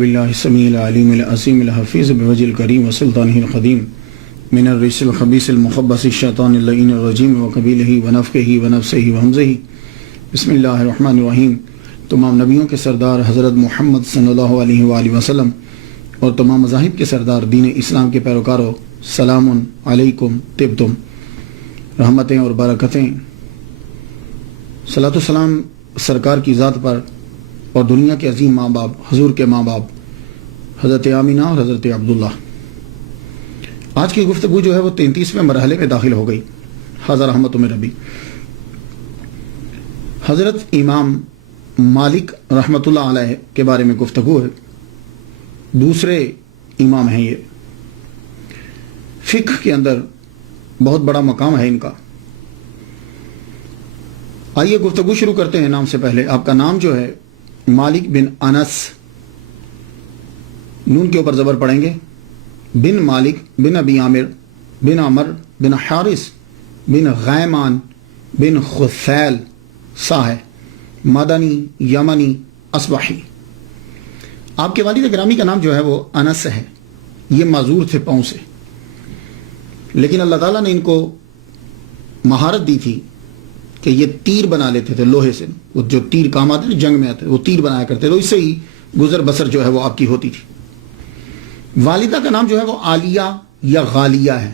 باللہ السمیع العلیم العظیم الحفیظ بوجہ الکریم وسلطانہ القدیم من الرجس الخبیث المخبث الشیطان اللعین الرجیم وقبیلہ ونفخہ ونفثہ وہمزہ بسم اللہ الرحمن الرحیم۔ تمام نبیوں کے سردار حضرت محمد صلی اللہ علیہ وآلہ وسلم اور تمام مذاہب کے سردار دین اسلام کے پیروکاروں، سلام علیکم طبتم، رحمتیں اور برکتیں، صلاۃ و سلام سرکار کی ذات پر اور دنیا کے عظیم ماں باپ، حضور کے ماں باپ حضرت آمینہ اور حضرت عبداللہ۔ آج کی گفتگو جو ہے وہ 33ویں مرحلے میں داخل ہو گئی۔ حضرت رحمت میں ربی حضرت امام مالک رحمۃ اللہ علیہ کے بارے میں گفتگو ہے۔ دوسرے امام ہیں یہ، فقہ کے اندر بہت بڑا مقام ہے ان کا۔ آئیے گفتگو شروع کرتے ہیں نام سے پہلے۔ آپ کا نام جو ہے مالک بن انس، نون کے اوپر زبر پڑھیں گے، بن مالک بن ابی عامر بن عمر بن حارث بن غیمان بن خثیل سا ہے، مدنی یمنی اصبحی۔ آپ کے والد گرامی کا نام جو ہے وہ انس ہے۔ یہ معذور تھے پاؤں سے، لیکن اللہ تعالیٰ نے ان کو مہارت دی تھی کہ یہ تیر بنا لیتے تھے لوہے سے، وہ جو تیر کام آتے تھے جنگ میں آتے وہ تیر بنایا کرتے تو اس سے ہی گزر بسر جو ہے وہ آپ کی ہوتی تھی۔ والدہ کا نام جو ہے وہ عالیہ یا غالیہ ہے،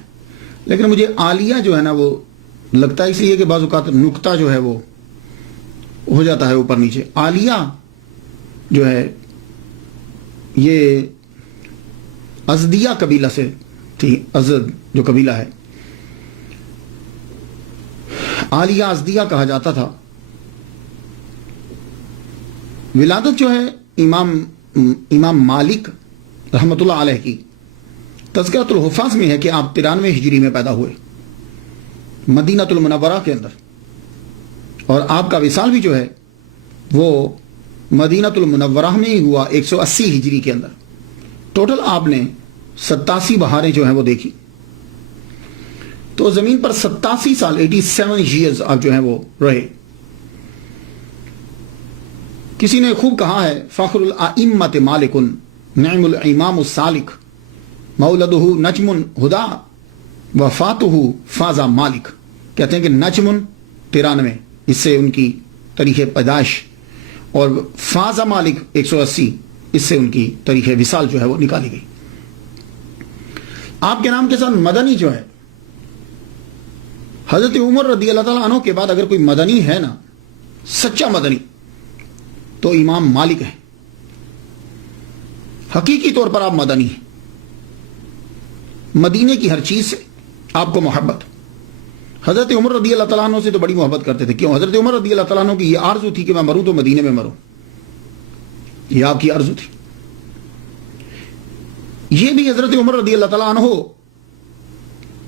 لیکن مجھے عالیہ جو ہے نا وہ لگتا ہے اس لیے کہ بعض اوقات نقطہ جو ہے وہ ہو جاتا ہے اوپر نیچے۔ عالیہ جو ہے یہ ازدیہ قبیلہ سے تھی، ازد جو قبیلہ ہے، عالیہ ازدیہ کہا جاتا تھا۔ ولادت جو ہے امام مالک رحمۃ اللہ علیہ کی تذکرۃ الحفاظ میں ہے کہ آپ 93 ہجری میں پیدا ہوئے مدینۃ المنورہ کے اندر، اور آپ کا وصال بھی جو ہے وہ مدینۃ المنورہ میں ہی ہوا 180 ہجری کے اندر۔ ٹوٹل آپ نے 87 بہاریں جو ہیں وہ دیکھی، تو زمین پر 87 سال 87 ایئرز آپ جو ہیں وہ رہے۔ کسی نے خوب کہا ہے، فخر الائمۃ مالک نعم الامام السالک مولدہ نجم ہدا وفاتہ فاز مالک۔ کہتے ہیں کہ نجم 93 اس سے ان کی تاریخ پیدائش، اور فاز مالک 180 اس سے ان کی تاریخ وصال جو ہے وہ نکالی گئی۔ آپ کے نام کے ساتھ مدنی جو ہے، حضرت عمر رضی اللہ تعالیٰ عنہ کے بعد اگر کوئی مدنی ہے نا، سچا مدنی، تو امام مالک ہے۔ حقیقی طور پر آپ مدنی ہیں، مدینے کی ہر چیز سے آپ کو محبت۔ حضرت عمر رضی اللہ تعالیٰ عنہ سے تو بڑی محبت کرتے تھے۔ کیوں؟ حضرت عمر رضی اللہ تعالیٰ عنہ کی یہ آرزو تھی کہ میں مروں تو مدینے میں مروں، یہ آپ کی آرزو تھی۔ یہ بھی حضرت عمر رضی اللہ تعالیٰ عنہ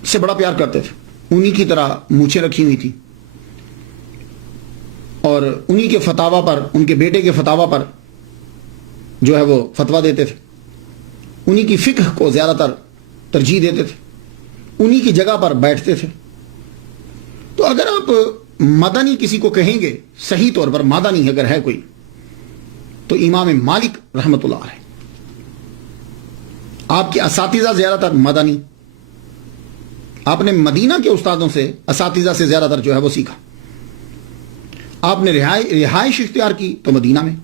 سے بڑا پیار کرتے تھے، انہی کی طرح مونچھیں رکھی ہوئی تھی، اور انہی کے فتاوا پر، ان کے بیٹے کے فتاوا پر جو ہے وہ فتوا دیتے تھے، انہی کی فقہ کو زیادہ تر ترجیح دیتے تھے، انہی کی جگہ پر بیٹھتے تھے۔ تو اگر آپ مدنی کسی کو کہیں گے، صحیح طور پر مدنی اگر ہے کوئی، تو امام مالک رحمۃ اللہ علیہ۔ آپ کے اساتذہ زیادہ تر مدنی، آپ نے مدینہ کے استادوں سے، اساتذہ سے زیادہ تر جو ہے وہ سیکھا۔ آپ نے رہائش اختیار کی تو مدینہ میں،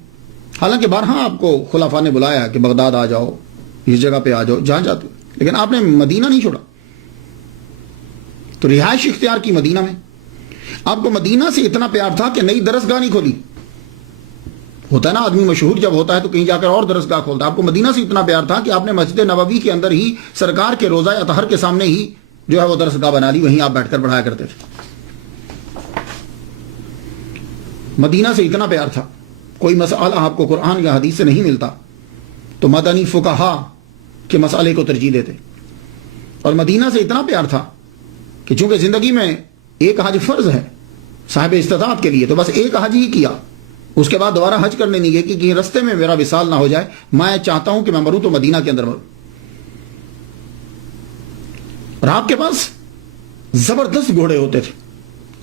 حالانکہ بارہا آپ کو خلفاء نے بلایا کہ بغداد آ جاؤ، اس جگہ پہ آ جاؤ جہاں جاتے، لیکن آپ نے مدینہ نہیں چھوڑا، تو رہائش اختیار کی مدینہ میں۔ آپ کو مدینہ سے اتنا پیار تھا کہ نئی درسگاہ نہیں کھولی۔ ہوتا ہے نا آدمی مشہور جب ہوتا ہے تو کہیں جا کر اور درسگاہ کھولتا ہے۔ آپ کو مدینہ سے اتنا پیار تھا کہ آپ نے مسجد نبوی کے اندر ہی سرکار کے روضہ اطہر کے سامنے ہی جو ہے وہ درسگاہ بنا لی، وہیں آپ بیٹھ کر پڑھایا کرتے تھے۔ مدینہ سے اتنا پیار تھا، کوئی مسئلہ آپ کو قرآن یا حدیث سے نہیں ملتا تو مدنی فقہا کے مسئلے کو ترجیح دیتے۔ اور مدینہ سے اتنا پیار تھا کہ چونکہ زندگی میں ایک حج فرض ہے صاحب استطاعت کے لیے، تو بس ایک حج ہی کیا، اس کے بعد دوبارہ حج کرنے نہیں گئے کہ کہیں رستے میں میرا وصال نہ ہو جائے، میں چاہتا ہوں کہ میں مروں تو مدینہ کے اندر مروں۔ اور آپ کے پاس زبردست گھوڑے ہوتے تھے،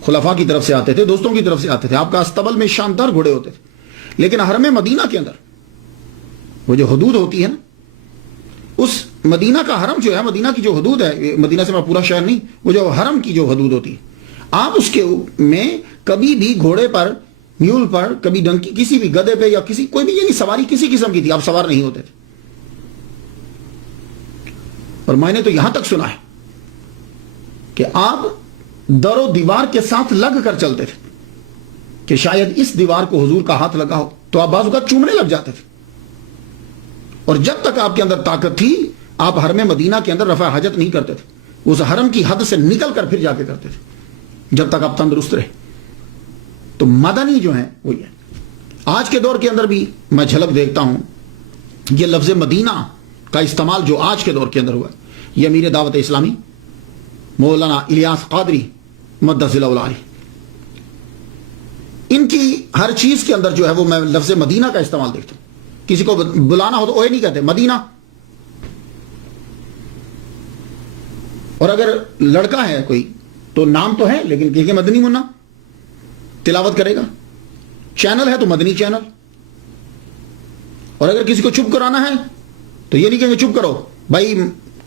خلفاء کی طرف سے آتے تھے، دوستوں کی طرف سے آتے تھے، آپ کا استبل میں شاندار گھوڑے ہوتے تھے، لیکن حرم مدینہ کے اندر وہ جو حدود ہوتی ہے نا، اس مدینہ کا حرم جو ہے، مدینہ کی جو حدود ہے، مدینہ سے میں پورا شہر نہیں، وہ جو حرم کی جو حدود ہوتی ہے، آپ اس کے میں کبھی بھی گھوڑے پر، میول پر، کبھی ڈنکی، کسی بھی گدے پہ یا کسی کوئی بھی یعنی سواری کسی قسم کی تھی، آپ سوار نہیں ہوتے تھے. اور میں نے تو یہاں تک سنا ہے کہ آپ در و دیوار کے ساتھ لگ کر چلتے تھے کہ شاید اس دیوار کو حضور کا ہاتھ لگا ہو تو آپ بعض اوقات چومنے لگ جاتے تھے. اور جب تک آپ کے اندر طاقت تھی آپ حرم مدینہ کے اندر رفع حاجت نہیں کرتے تھے، اس حرم کی حد سے نکل کر پھر جا کے کرتے تھے جب تک آپ تندرست رہے. تو مدنی جو ہیں وہ یہ آج کے دور کے اندر بھی میں جھلک دیکھتا ہوں. یہ لفظ مدینہ کا استعمال جو آج کے دور کے اندر ہوا، یہ امیر دعوت اسلامی مولانا الیاس قادری مدث ذی العلی، ان کی ہر چیز کے اندر جو ہے وہ میں لفظ مدینہ کا استعمال دیکھتا ہوں. کسی کو بلانا ہو تو اوے نہیں کہتے، مدینہ. اور اگر لڑکا ہے کوئی تو نام تو ہے لیکن کہیں گے مدنی منا تلاوت کرے گا. چینل ہے تو مدنی چینل. اور اگر کسی کو چپ کرانا ہے تو یہ نہیں کہیں گے چپ کرو بھائی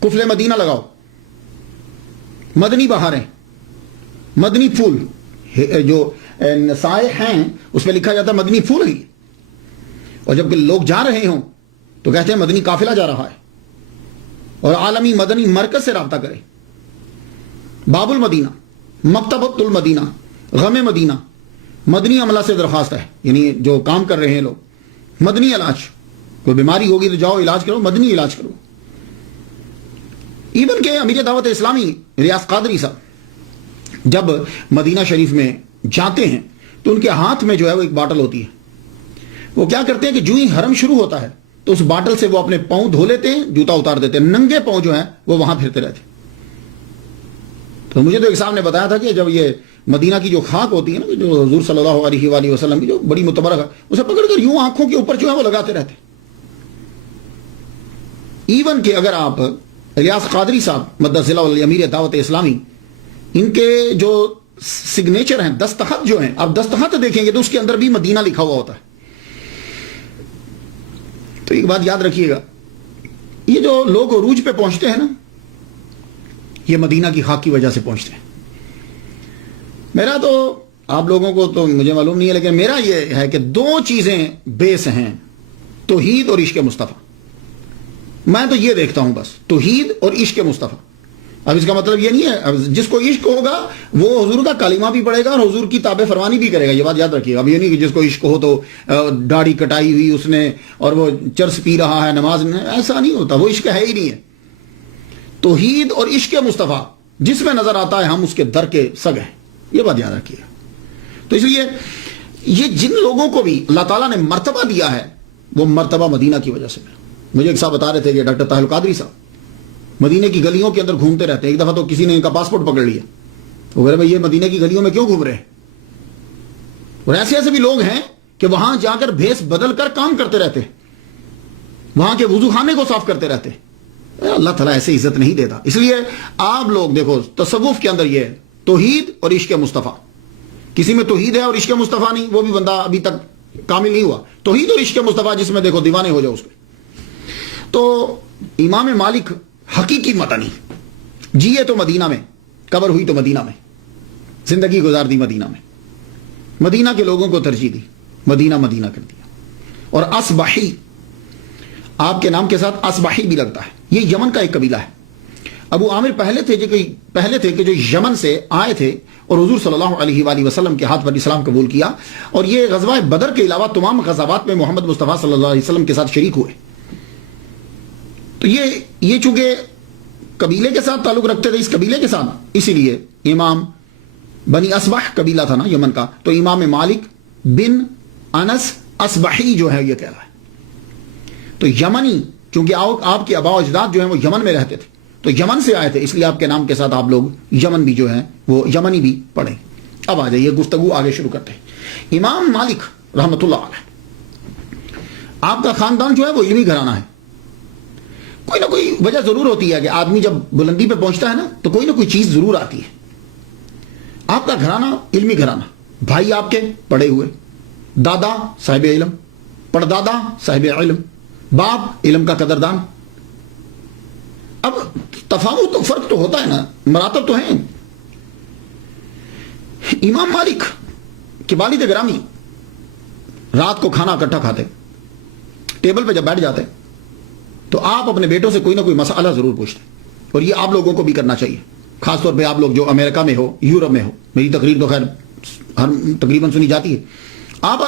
کفل مدینہ لگاؤ. مدنی بہاریں، مدنی پھول، جو سائے ہیں اس پہ لکھا جاتا ہے مدنی پھول ہی. اور جب لوگ جا رہے ہوں تو کہتے ہیں مدنی قافلہ جا رہا ہے. اور عالمی مدنی مرکز سے رابطہ کرے. باب المدینہ، مکتبۃ المدینہ، غم مدینہ، مدنی عملہ سے درخواست ہے، یعنی جو کام کر رہے ہیں لوگ، مدنی علاج، کوئی بیماری ہوگی تو جاؤ علاج کرو، مدنی علاج کرو. ایون کہ امیر دعوت اسلامی ریاض قادری صاحب جب مدینہ شریف میں جاتے ہیں تو ان کے ہاتھ میں جو ہے وہ ایک باٹل ہوتی ہے. وہ کیا کرتے ہیں کہ جو ہی حرم شروع ہوتا ہے تو اس باٹل سے وہ اپنے پاؤں دھو لیتے ہیں، جوتا اتار دیتے ہیں، ننگے پاؤں جو ہیں وہ وہاں پھرتے رہتے ہیں. تو مجھے تو ایک صاحب نے بتایا تھا کہ جب یہ مدینہ کی جو خاک ہوتی ہے نا، جو حضور صلی اللہ علیہ وآلہ وسلم کی جو بڑی متبرک ہے، اسے پکڑ کر یوں آنکھوں کے اوپر جو ہے وہ لگاتے رہتے. ایون کہ اگر آپ ریاض قادری صاحب مدث ذی العلی امیر دعوت اسلامی، ان کے جو سگنیچر ہیں، دستخط جو ہیں، آپ دستخط دیکھیں گے تو اس کے اندر بھی مدینہ لکھا ہوا ہوتا ہے. تو ایک بات یاد رکھیے گا، یہ جو لوگ عروج پہ پہنچتے ہیں نا، یہ مدینہ کی خاک کی وجہ سے پہنچتے ہیں. میرا تو آپ لوگوں کو تو مجھے معلوم نہیں ہے، لیکن میرا یہ ہے کہ دو چیزیں بیس ہیں، توحید اور عشق مصطفیٰ. میں تو یہ دیکھتا ہوں بس، توحید اور عشق مصطفیٰ. اب اس کا مطلب یہ نہیں ہے اب جس کو عشق ہوگا وہ حضور کا کلمہ بھی پڑھے گا اور حضور کی تابع فرمانی بھی کرے گا. یہ بات یاد رکھیے. اب یہ نہیں کہ جس کو عشق ہو تو داڑھی کٹائی ہوئی اس نے اور وہ چرس پی رہا ہے نماز میں، ایسا نہیں ہوتا. وہ عشق ہے ہی نہیں ہے. توحید اور عشق مصطفیٰ جس میں نظر آتا ہے ہم اس کے در کے سگ ہیں. یہ بات یاد رکھیے. تو اس لیے یہ جن لوگوں کو بھی اللہ تعالیٰ نے مرتبہ دیا ہے وہ مرتبہ مدینہ کی وجہ سے. مجھے ایک صاحب بتا رہے تھے کہ ڈاکٹر طاہر القادری صاحب مدینے کی گلیوں کے اندر گھومتے رہتے ہیں. ایک دفعہ تو کسی نے ان کا پاسپورٹ پکڑ لیا. وہ کہہ رہے بھائی یہ مدینے کی گلیوں میں کیوں گھوم رہے ہیں؟ اور ایسے ایسے بھی لوگ ہیں کہ وہاں جا کر بھیس بدل کر کام کرتے رہتے ہیں، وہاں کے وضو خانے کو صاف کرتے رہتے ہیں. اللہ تعالیٰ ایسے عزت نہیں دیتا. اس لیے آپ لوگ دیکھو تصوف کے اندر یہ ہے توحید اور عشق مصطفیٰ. کسی میں توحید ہے اور عشق مصطفیٰ نہیں، وہ بھی بندہ ابھی تک کامل نہیں ہوا. توحید اور عشق مصطفیٰ جس میں دیکھو دیوانے ہو جاؤ اس پہ. تو امام مالک حقیقی مدنی، جیے تو مدینہ میں، قبر ہوئی تو مدینہ میں، زندگی گزار دی مدینہ میں، مدینہ کے لوگوں کو ترجیح دی، مدینہ مدینہ کر دیا. اور اصبحی، آپ کے نام کے ساتھ اصبحی بھی لگتا ہے. یہ یمن کا ایک قبیلہ ہے. ابو عامر پہلے تھے کہ جو یمن سے آئے تھے اور حضور صلی اللہ علیہ وآلہ وسلم کے ہاتھ پر اسلام قبول کیا. اور یہ غزوہ بدر کے علاوہ تمام غزوات میں محمد مصطفیٰ صلی اللہ علیہ وسلم کے ساتھ شریک ہوئے. تو یہ چونکہ قبیلے کے ساتھ تعلق رکھتے تھے، اس قبیلے کے ساتھ، اسی لیے امام بنی اصبح قبیلہ تھا نا یمن کا. تو امام مالک بن انس اصبحی جو ہے یہ کہہ رہا ہے. تو یمنی، چونکہ آپ کے آباء و اجداد جو ہیں وہ یمن میں رہتے تھے تو یمن سے آئے تھے، اس لیے آپ کے نام کے ساتھ آپ لوگ یمن بھی جو ہیں وہ یمنی بھی پڑھیں. اب آ جائیے گفتگو آگے شروع کرتے ہیں. امام مالک رحمۃ اللہ علیہ، آپ کا خاندان جو ہے وہ علمی گھرانہ ہے. کوئی نہ کوئی وجہ ضرور ہوتی ہے کہ آدمی جب بلندی پہ پہنچتا ہے نا تو کوئی نہ کوئی چیز ضرور آتی ہے. آپ کا گھرانہ علمی گھرانہ، بھائی آپ کے پڑھے ہوئے، دادا صاحب علم، پردادا صاحب علم، باپ علم کا قدردان. اب تفاوت تو فرق تو ہوتا ہے نا, مراتب تو ہیں. امام مالک کے والد گرامی رات کو کھانا اکٹھا کھاتے, ٹیبل پہ جب بیٹھ جاتے تو آپ اپنے بیٹوں سے کوئی نہ کوئی مسئلہ ضرور پوچھتے, اور یہ آپ لوگوں کو بھی کرنا چاہیے, خاص طور پہ آپ لوگ جو امریکہ میں ہو, یورپ میں ہو. میری تقریر تو خیر ہر تقریباً سنی جاتی ہے. آپ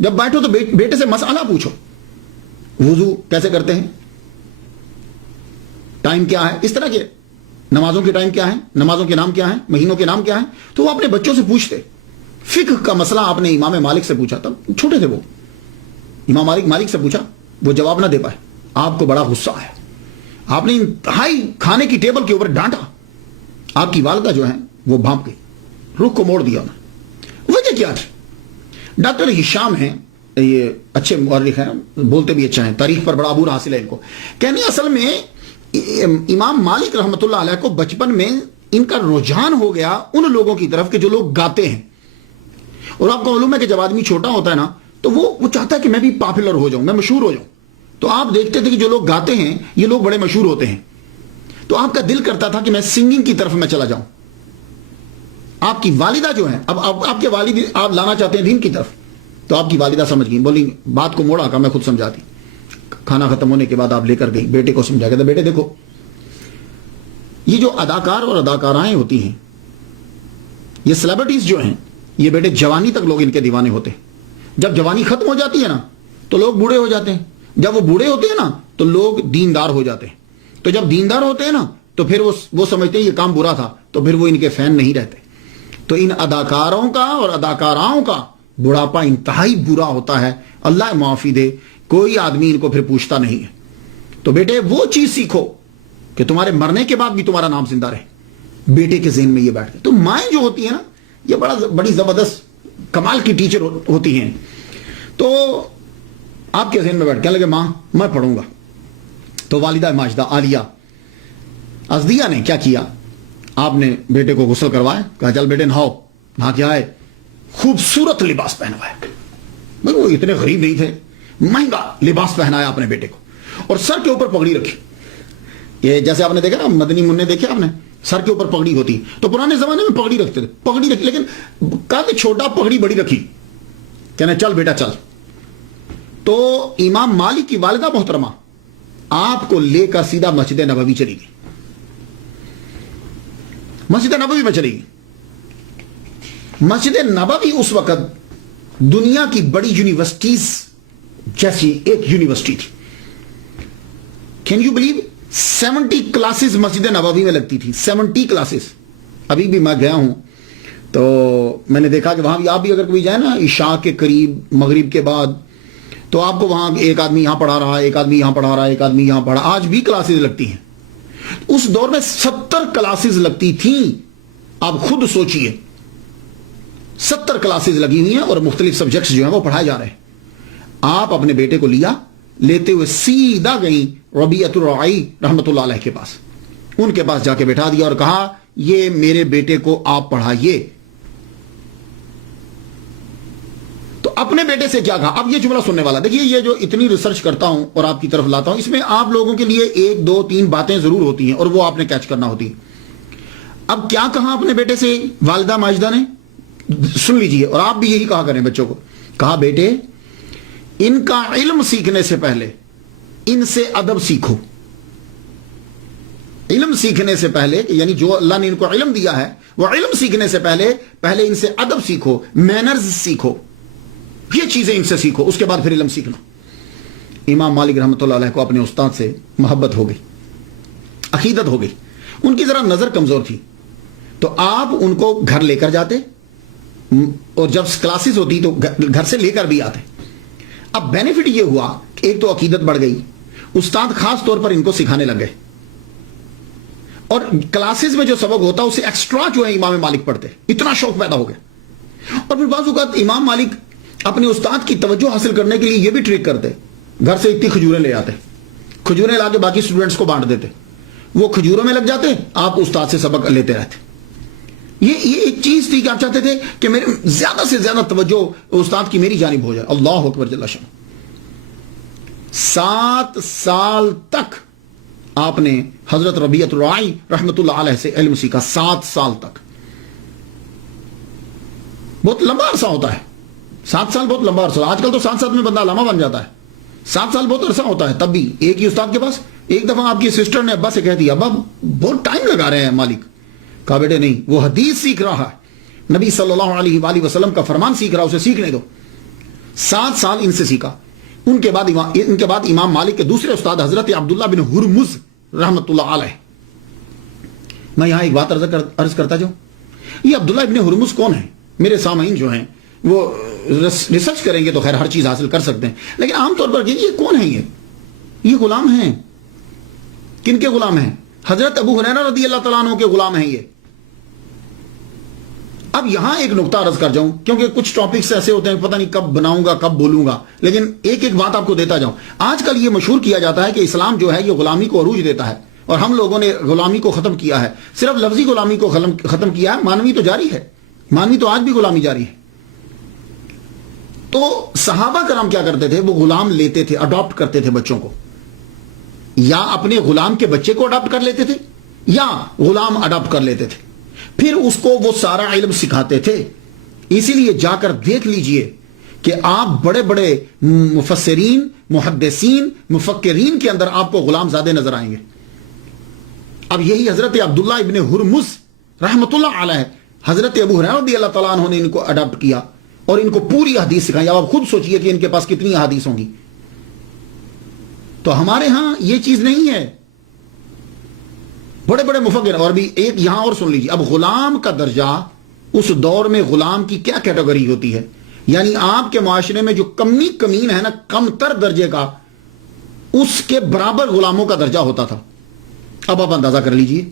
جب بیٹھو تو بیٹے سے مسئلہ پوچھو, وضو کیسے کرتے ہیں, ٹائم کیا ہے, اس طرح کے نمازوں کے ٹائم کیا ہے, نمازوں کے نام کیا ہیں, مہینوں کے نام کیا ہیں, تو وہ اپنے بچوں سے پوچھتے. فقہ کا مسئلہ آپ نے امام مالک سے پوچھا, تب چھوٹے تھے وہ, امام مالک سے پوچھا, وہ جواب نہ دے پائے, آپ کو بڑا غصہ آیا, آپ نے انتہائی کھانے کی ٹیبل کے اوپر ڈانٹا. آپ کی والدہ جو ہیں وہ بھانپ گئی, رخ کو موڑ دیا انہوں. وجہ کیا تھی؟ ڈاکٹر ہشام ہیں, یہ اچھے مورخ ہیں, بولتے بھی اچھا ہیں, تاریخ پر بڑا عبور حاصل ہے ان کو. کہنے اصل میں امام مالک رحمۃ اللہ علیہ کو بچپن میں ان کا رجحان ہو گیا ان لوگوں کی طرف کہ جو لوگ گاتے ہیں. اور آپ کو معلوم ہے کہ جب آدمی چھوٹا ہوتا ہے نا تو وہ چاہتا ہے کہ میں بھی پاپولر ہو جاؤں, میں مشہور ہو جاؤں. تو آپ دیکھتے تھے کہ جو لوگ گاتے ہیں یہ لوگ بڑے مشہور ہوتے ہیں, تو آپ کا دل کرتا تھا کہ میں سنگنگ کی طرف میں چلا جاؤں. آپ کی والدہ جو ہیں, اب آپ کے والد آپ لانا چاہتے ہیں دین کی طرف, تو آپ کی والدہ سمجھ گئی, بولی بات کو موڑا, کا میں خود سمجھاتی. کھانا ختم ہونے کے بعد آپ لے کر گئی, بیٹے کو سمجھا کہ بیٹے دیکھو, یہ جو اداکار اور اداکارائیں ہوتی ہیں, یہ سیلیبریٹیز جو ہیں, یہ بیٹے جوانی تک لوگ ان کے دیوانے ہوتے ہیں. جب جوانی ختم ہو جاتی ہے نا تو لوگ بوڑھے ہو جاتے ہیں, جب وہ بوڑھے ہوتے ہیں نا تو لوگ دیندار ہو جاتے ہیں. تو جب دیندار ہوتے ہیں نا تو پھر وہ سمجھتے ہیں یہ کام برا تھا, تو پھر وہ ان کے فین نہیں رہتے. تو ان اداکاروں کا اور اداکاراؤں کا بڑھاپا انتہائی برا ہوتا ہے, اللہ معافی دے, کوئی آدمی ان کو پھر پوچھتا نہیں ہے. تو بیٹے وہ چیز سیکھو کہ تمہارے مرنے کے بعد بھی تمہارا نام زندہ رہے. بیٹے کے ذہن میں یہ بیٹھ گئے. تو مائیں جو ہوتی ہیں نا یہ بڑی زبردست کمال کی ٹیچر ہوتی ہیں. تو آپ کے ذہن میں بیٹھ, کہنے لگے ماں میں پڑھوں گا. تو والدہ ماجدہ عالیہ ازدیہ نے کیا کیا, آپ نے بیٹے کو غسل کروایا, کہا چل بیٹے نہاؤ. نہا کے آئے, خوبصورت لباس پہنوایا. وہ اتنے غریب نہیں تھے, مہنگا لباس پہنایا اپنے بیٹے کو, اور سر کے اوپر پگڑی رکھی. یہ جیسے آپ نے دیکھا نا مدنی منع دیکھے آپ نے, سر کے اوپر پگڑی ہوتی, تو پرانے زمانے میں پگڑی رکھتے تھے, پگڑی رکھی, لیکن قد چھوٹا, پگڑی بڑی رکھی, کہنا چل بیٹا چل. تو امام مالک کی والدہ محترمہ آپ کو لے کر سیدھا مسجد نبوی چلی گئی. مسجد نبوی میں چلی گئی. مسجد نبوی اس وقت دنیا کی بڑی یونیورسٹیز جیسی ایک یونیورسٹی تھی. Can you believe 70 classes Masjid Nabawi میں لگتی تھی, 70 کلاسز. ابھی بھی میں گیا ہوں تو میں نے دیکھا کہ وہاں بھی آپ بھی اگر کوئی جائے نا عشاء کے قریب, مغرب کے بعد, تو آپ کو وہاں ایک آدمی یہاں پڑھا رہا ہے, ایک آدمی یہاں پڑھا رہا ہے, ایک آدمی یہاں پڑھا. آج بھی کلاسز لگتی ہیں. اس دور میں 70 کلاسز لگتی تھیں. آپ خود سوچئے 70 کلاسز لگی ہوئی ہیں اور مختلف سبجیکٹس جو ہیں وہ پڑھائے جا رہے ہیں. آپ اپنے بیٹے کو لیا, لیتے ہوئے سیدھا گئیں ربیعۃ الرعی رحمۃ اللہ علیہ کے پاس. ان کے پاس جا کے بٹھا دیا اور کہا یہ میرے بیٹے کو آپ پڑھائیے. تو اپنے بیٹے سے کیا کہا, اب یہ جملہ سننے والا دیکھیے, یہ جو اتنی ریسرچ کرتا ہوں اور آپ کی طرف لاتا ہوں, اس میں آپ لوگوں کے لیے 1 2 3 باتیں ضرور ہوتی ہیں اور وہ آپ نے کیچ کرنا ہوتی ہیں. اب کیا کہا اپنے بیٹے سے والدہ ماجدہ نے, سن لیجئے, اور آپ بھی یہی کہا کریں بچوں کو. کہا بیٹے ان کا علم سیکھنے سے پہلے ان سے ادب سیکھو. علم سیکھنے سے پہلے, یعنی جو اللہ نے ان کو علم دیا ہے وہ علم سیکھنے سے پہلے ان سے ادب سیکھو, مینرز سیکھو, یہ چیزیں ان سے سیکھو, اس کے بعد پھر علم سیکھنا. امام مالک رحمۃ اللہ علیہ کو اپنے استاد سے محبت ہو گئی, عقیدت ہو گئی. ان کی ذرا نظر کمزور تھی, تو آپ ان کو گھر لے کر جاتے, اور جب کلاسز ہوتی تو گھر سے لے کر بھی آتے. اب بینیفٹ یہ ہوا کہ ایک تو عقیدت بڑھ گئی, استاد خاص طور پر ان کو سکھانے لگ گئے, اور کلاسز میں جو سبق ہوتا اسے ایکسٹرا جو ہے امام مالک پڑھتے, اتنا شوق پیدا ہو گیا. اور پھر بعض اوقات امام مالک اپنے استاد کی توجہ حاصل کرنے کے لیے یہ بھی ٹرک کرتے, گھر سے اتنی کھجوریں لے آتے, کھجوریں لا کے باقی اسٹوڈنٹس کو بانٹ دیتے, وہ کھجوروں میں لگ جاتے, آپ استاد سے سبق لیتے رہتے. یہ ایک چیز تھی کہ آپ چاہتے تھے کہ میرے زیادہ سے زیادہ توجہ استاد کی میری جانب ہو جائے. اللہ اکبر جل شانہ. 7 سال تک آپ نے حضرت ربیعۃ الرائی رحمۃ اللہ علیہ سے علم سیکھا. 7 سال تک. بہت لمبا عرصہ ہوتا ہے. 7 سال بہت لمبا عرصہ. آج کل تو 7 میں بندہ علامہ بن جاتا ہے. 7 سال بہت عرصہ ہوتا ہے. تب بھی ایک ہی استاد کے پاس. ایک دفعہ آپ کی سسٹر نے ابا سے کہہ دیا, ابا بہت ٹائم لگا رہے ہیں مالک. کہا بیٹے نہیں, وہ حدیث سیکھ رہا ہے, نبی صلی اللہ علیہ وآلہ وسلم کا فرمان سیکھ رہا, اسے سیکھنے دو. 7 سال ان سے سیکھا. ان کے بعد امام مالک کے دوسرے استاد حضرت عبداللہ بن ہرمز رحمۃ اللہ علیہ. میں یہاں ایک بات عرض کرتا جاؤں. یہ عبداللہ بن ہرمز کون ہے؟ میرے سامعین جو ہیں وہ ریسرچ کریں گے تو خیر ہر چیز حاصل کر سکتے ہیں, لیکن عام طور پر یہ کون ہے؟ یہ غلام ہیں. کن کے غلام ہیں؟ حضرت ابو ہریرہ رضی اللہ تعالیٰ عنہ کے غلام ہیں یہ. اب یہاں ایک نقطہ عرض کر جاؤں, کیونکہ کچھ ٹاپکس ایسے ہوتے ہیں پتہ نہیں کب بناؤں گا کب بولوں گا, لیکن ایک ایک بات آپ کو دیتا جاؤں. آج کل یہ مشہور کیا جاتا ہے کہ اسلام جو ہے یہ غلامی کو عروج دیتا ہے, اور ہم لوگوں نے غلامی کو ختم کیا ہے. صرف لفظی غلامی کو ختم کیا ہے, مانوی تو جاری ہے. مانوی تو آج بھی غلامی جاری ہے. تو صحابہ کرام کیا کرتے تھے؟ وہ غلام لیتے تھے, اڈاپٹ کرتے تھے بچوں کو, یا اپنے غلام کے بچے کو اڈاپٹ کر لیتے تھے, یا غلام اڈاپٹ کر لیتے تھے. پھر اس کو وہ سارا علم سکھاتے تھے. اسی لیے جا کر دیکھ لیجئے کہ آپ بڑے بڑے مفسرین, محدثین, مفکرین کے اندر آپ کو غلام زادے نظر آئیں گے. اب یہی حضرت عبداللہ ابن ہرمز رحمۃ اللہ علیہ, حضرت ابو ہریرہ رضی اللہ تعالیٰ عنہ نے ان کو اڈاپٹ کیا اور ان کو پوری حدیث سکھائی. اب آپ خود سوچئے کہ ان کے پاس کتنی حدیث ہوں گی. تو ہمارے ہاں یہ چیز نہیں ہے. بڑے بڑے مفکر. اور بھی ایک یہاں اور سن لیجیے. اب غلام کا درجہ اس دور میں غلام کی کیا کیٹیگری ہوتی ہے؟ یعنی آپ کے معاشرے میں جو کمین ہے نا, کم تر درجے کا, اس کے برابر غلاموں کا درجہ ہوتا تھا. اب آپ اندازہ کر لیجئے.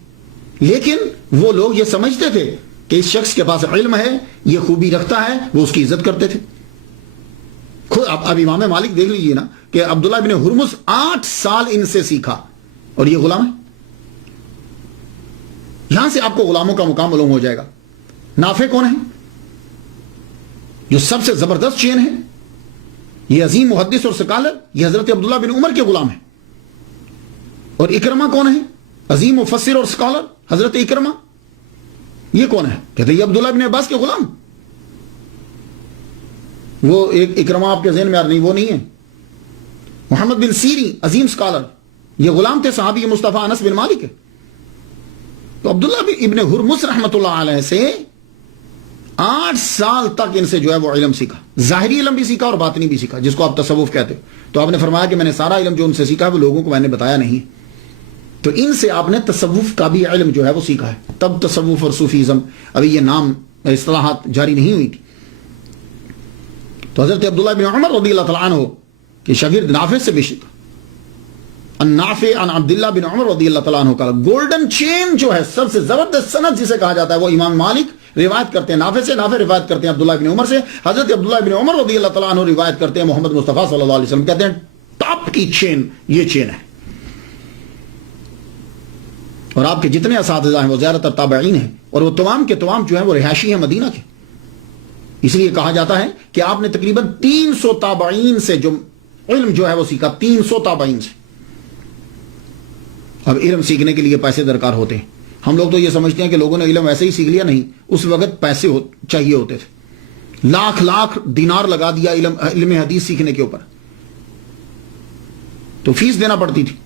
لیکن وہ لوگ یہ سمجھتے تھے کہ اس شخص کے پاس علم ہے, یہ خوبی رکھتا ہے, وہ اس کی عزت کرتے تھے. اب امام مالک دیکھ لیجئے نا کہ عبداللہ بن ہرمز 8 سال ان سے سیکھا اور یہ غلام ہے. یہاں سے آپ کو غلاموں کا مقام معلوم ہو جائے گا. نافع کون ہے؟ جو سب سے زبردست چین ہے, یہ عظیم محدث اور سکالر, یہ حضرت عبداللہ بن عمر کے غلام ہے. اور اکرمہ کون ہے؟ عظیم مفسر اور سکالر, حضرت اکرمہ. یہ کون ہے؟ کہتے ہیں یہ عبداللہ بن عباس کے غلام. وہ ایک اکرمہ آپ کے ذہن میں آ رہا نہیں, وہ نہیں ہے. محمد بن سیری عظیم سکالر, یہ غلام تھے صحابی مصطفیٰ انس بن مالک ہے. تو عبداللہ ابن ہرمز رحمۃ اللہ علیہ سے 8 سال تک ان سے جو ہے وہ علم سیکھا. ظاہری علم بھی سیکھا اور باطنی بھی سیکھا, جس کو آپ تصوف کہتے ہو. تو آپ نے فرمایا کہ میں نے سارا علم جو ان سے سیکھا ہے وہ لوگوں کو میں نے بتایا نہیں. تو ان سے آپ نے تصوف کا بھی علم جو ہے وہ سیکھا ہے. تب تصوف اور صوفیزم, ابھی یہ نام اصطلاحات جاری نہیں ہوئی تھی. تو حضرت عبداللہ بن عمر رضی اللہ تعالیٰ عنہ کے شاگرد نافع سے بھی سیکھا. النافع عن عبداللہ بن عمر رضی اللہ تعالیٰ عنہ کا گولڈن چین جو ہے, سب سے زبردست سند جسے کہا جاتا ہے, وہ امام مالک روایت کرتے ہیں نافع سے, نافع روایت کرتے ہیں عبداللہ بن عمر سے, حضرت عبداللہ بن عمر رضی اللہ تعالیٰ عنہ روایت کرتے ہیں محمد مصطفیٰ صلی اللہ علیہ وسلم. کہتے ہیں ٹاپ کی چین یہ چین ہے. اور آپ کے جتنے اساتذہ ہیں وہ زیادہ تر تابعین ہیں, اور وہ تمام کے تمام جو ہیں وہ رہائشی ہیں مدینہ کے. اس لیے کہا جاتا ہے کہ آپ نے تقریباً 300 تابعین سے جو علم جو ہے وہ سیکھا, 300 تابعین سے. اب علم سیکھنے کے لیے پیسے درکار ہوتے ہیں. ہم لوگ تو یہ سمجھتے ہیں کہ لوگوں نے علم ایسے ہی سیکھ لیا. نہیں, اس وقت پیسے چاہیے ہوتے تھے. لاکھ دینار لگا دیا علم حدیث سیکھنے کے اوپر, تو فیس دینا پڑتی تھی.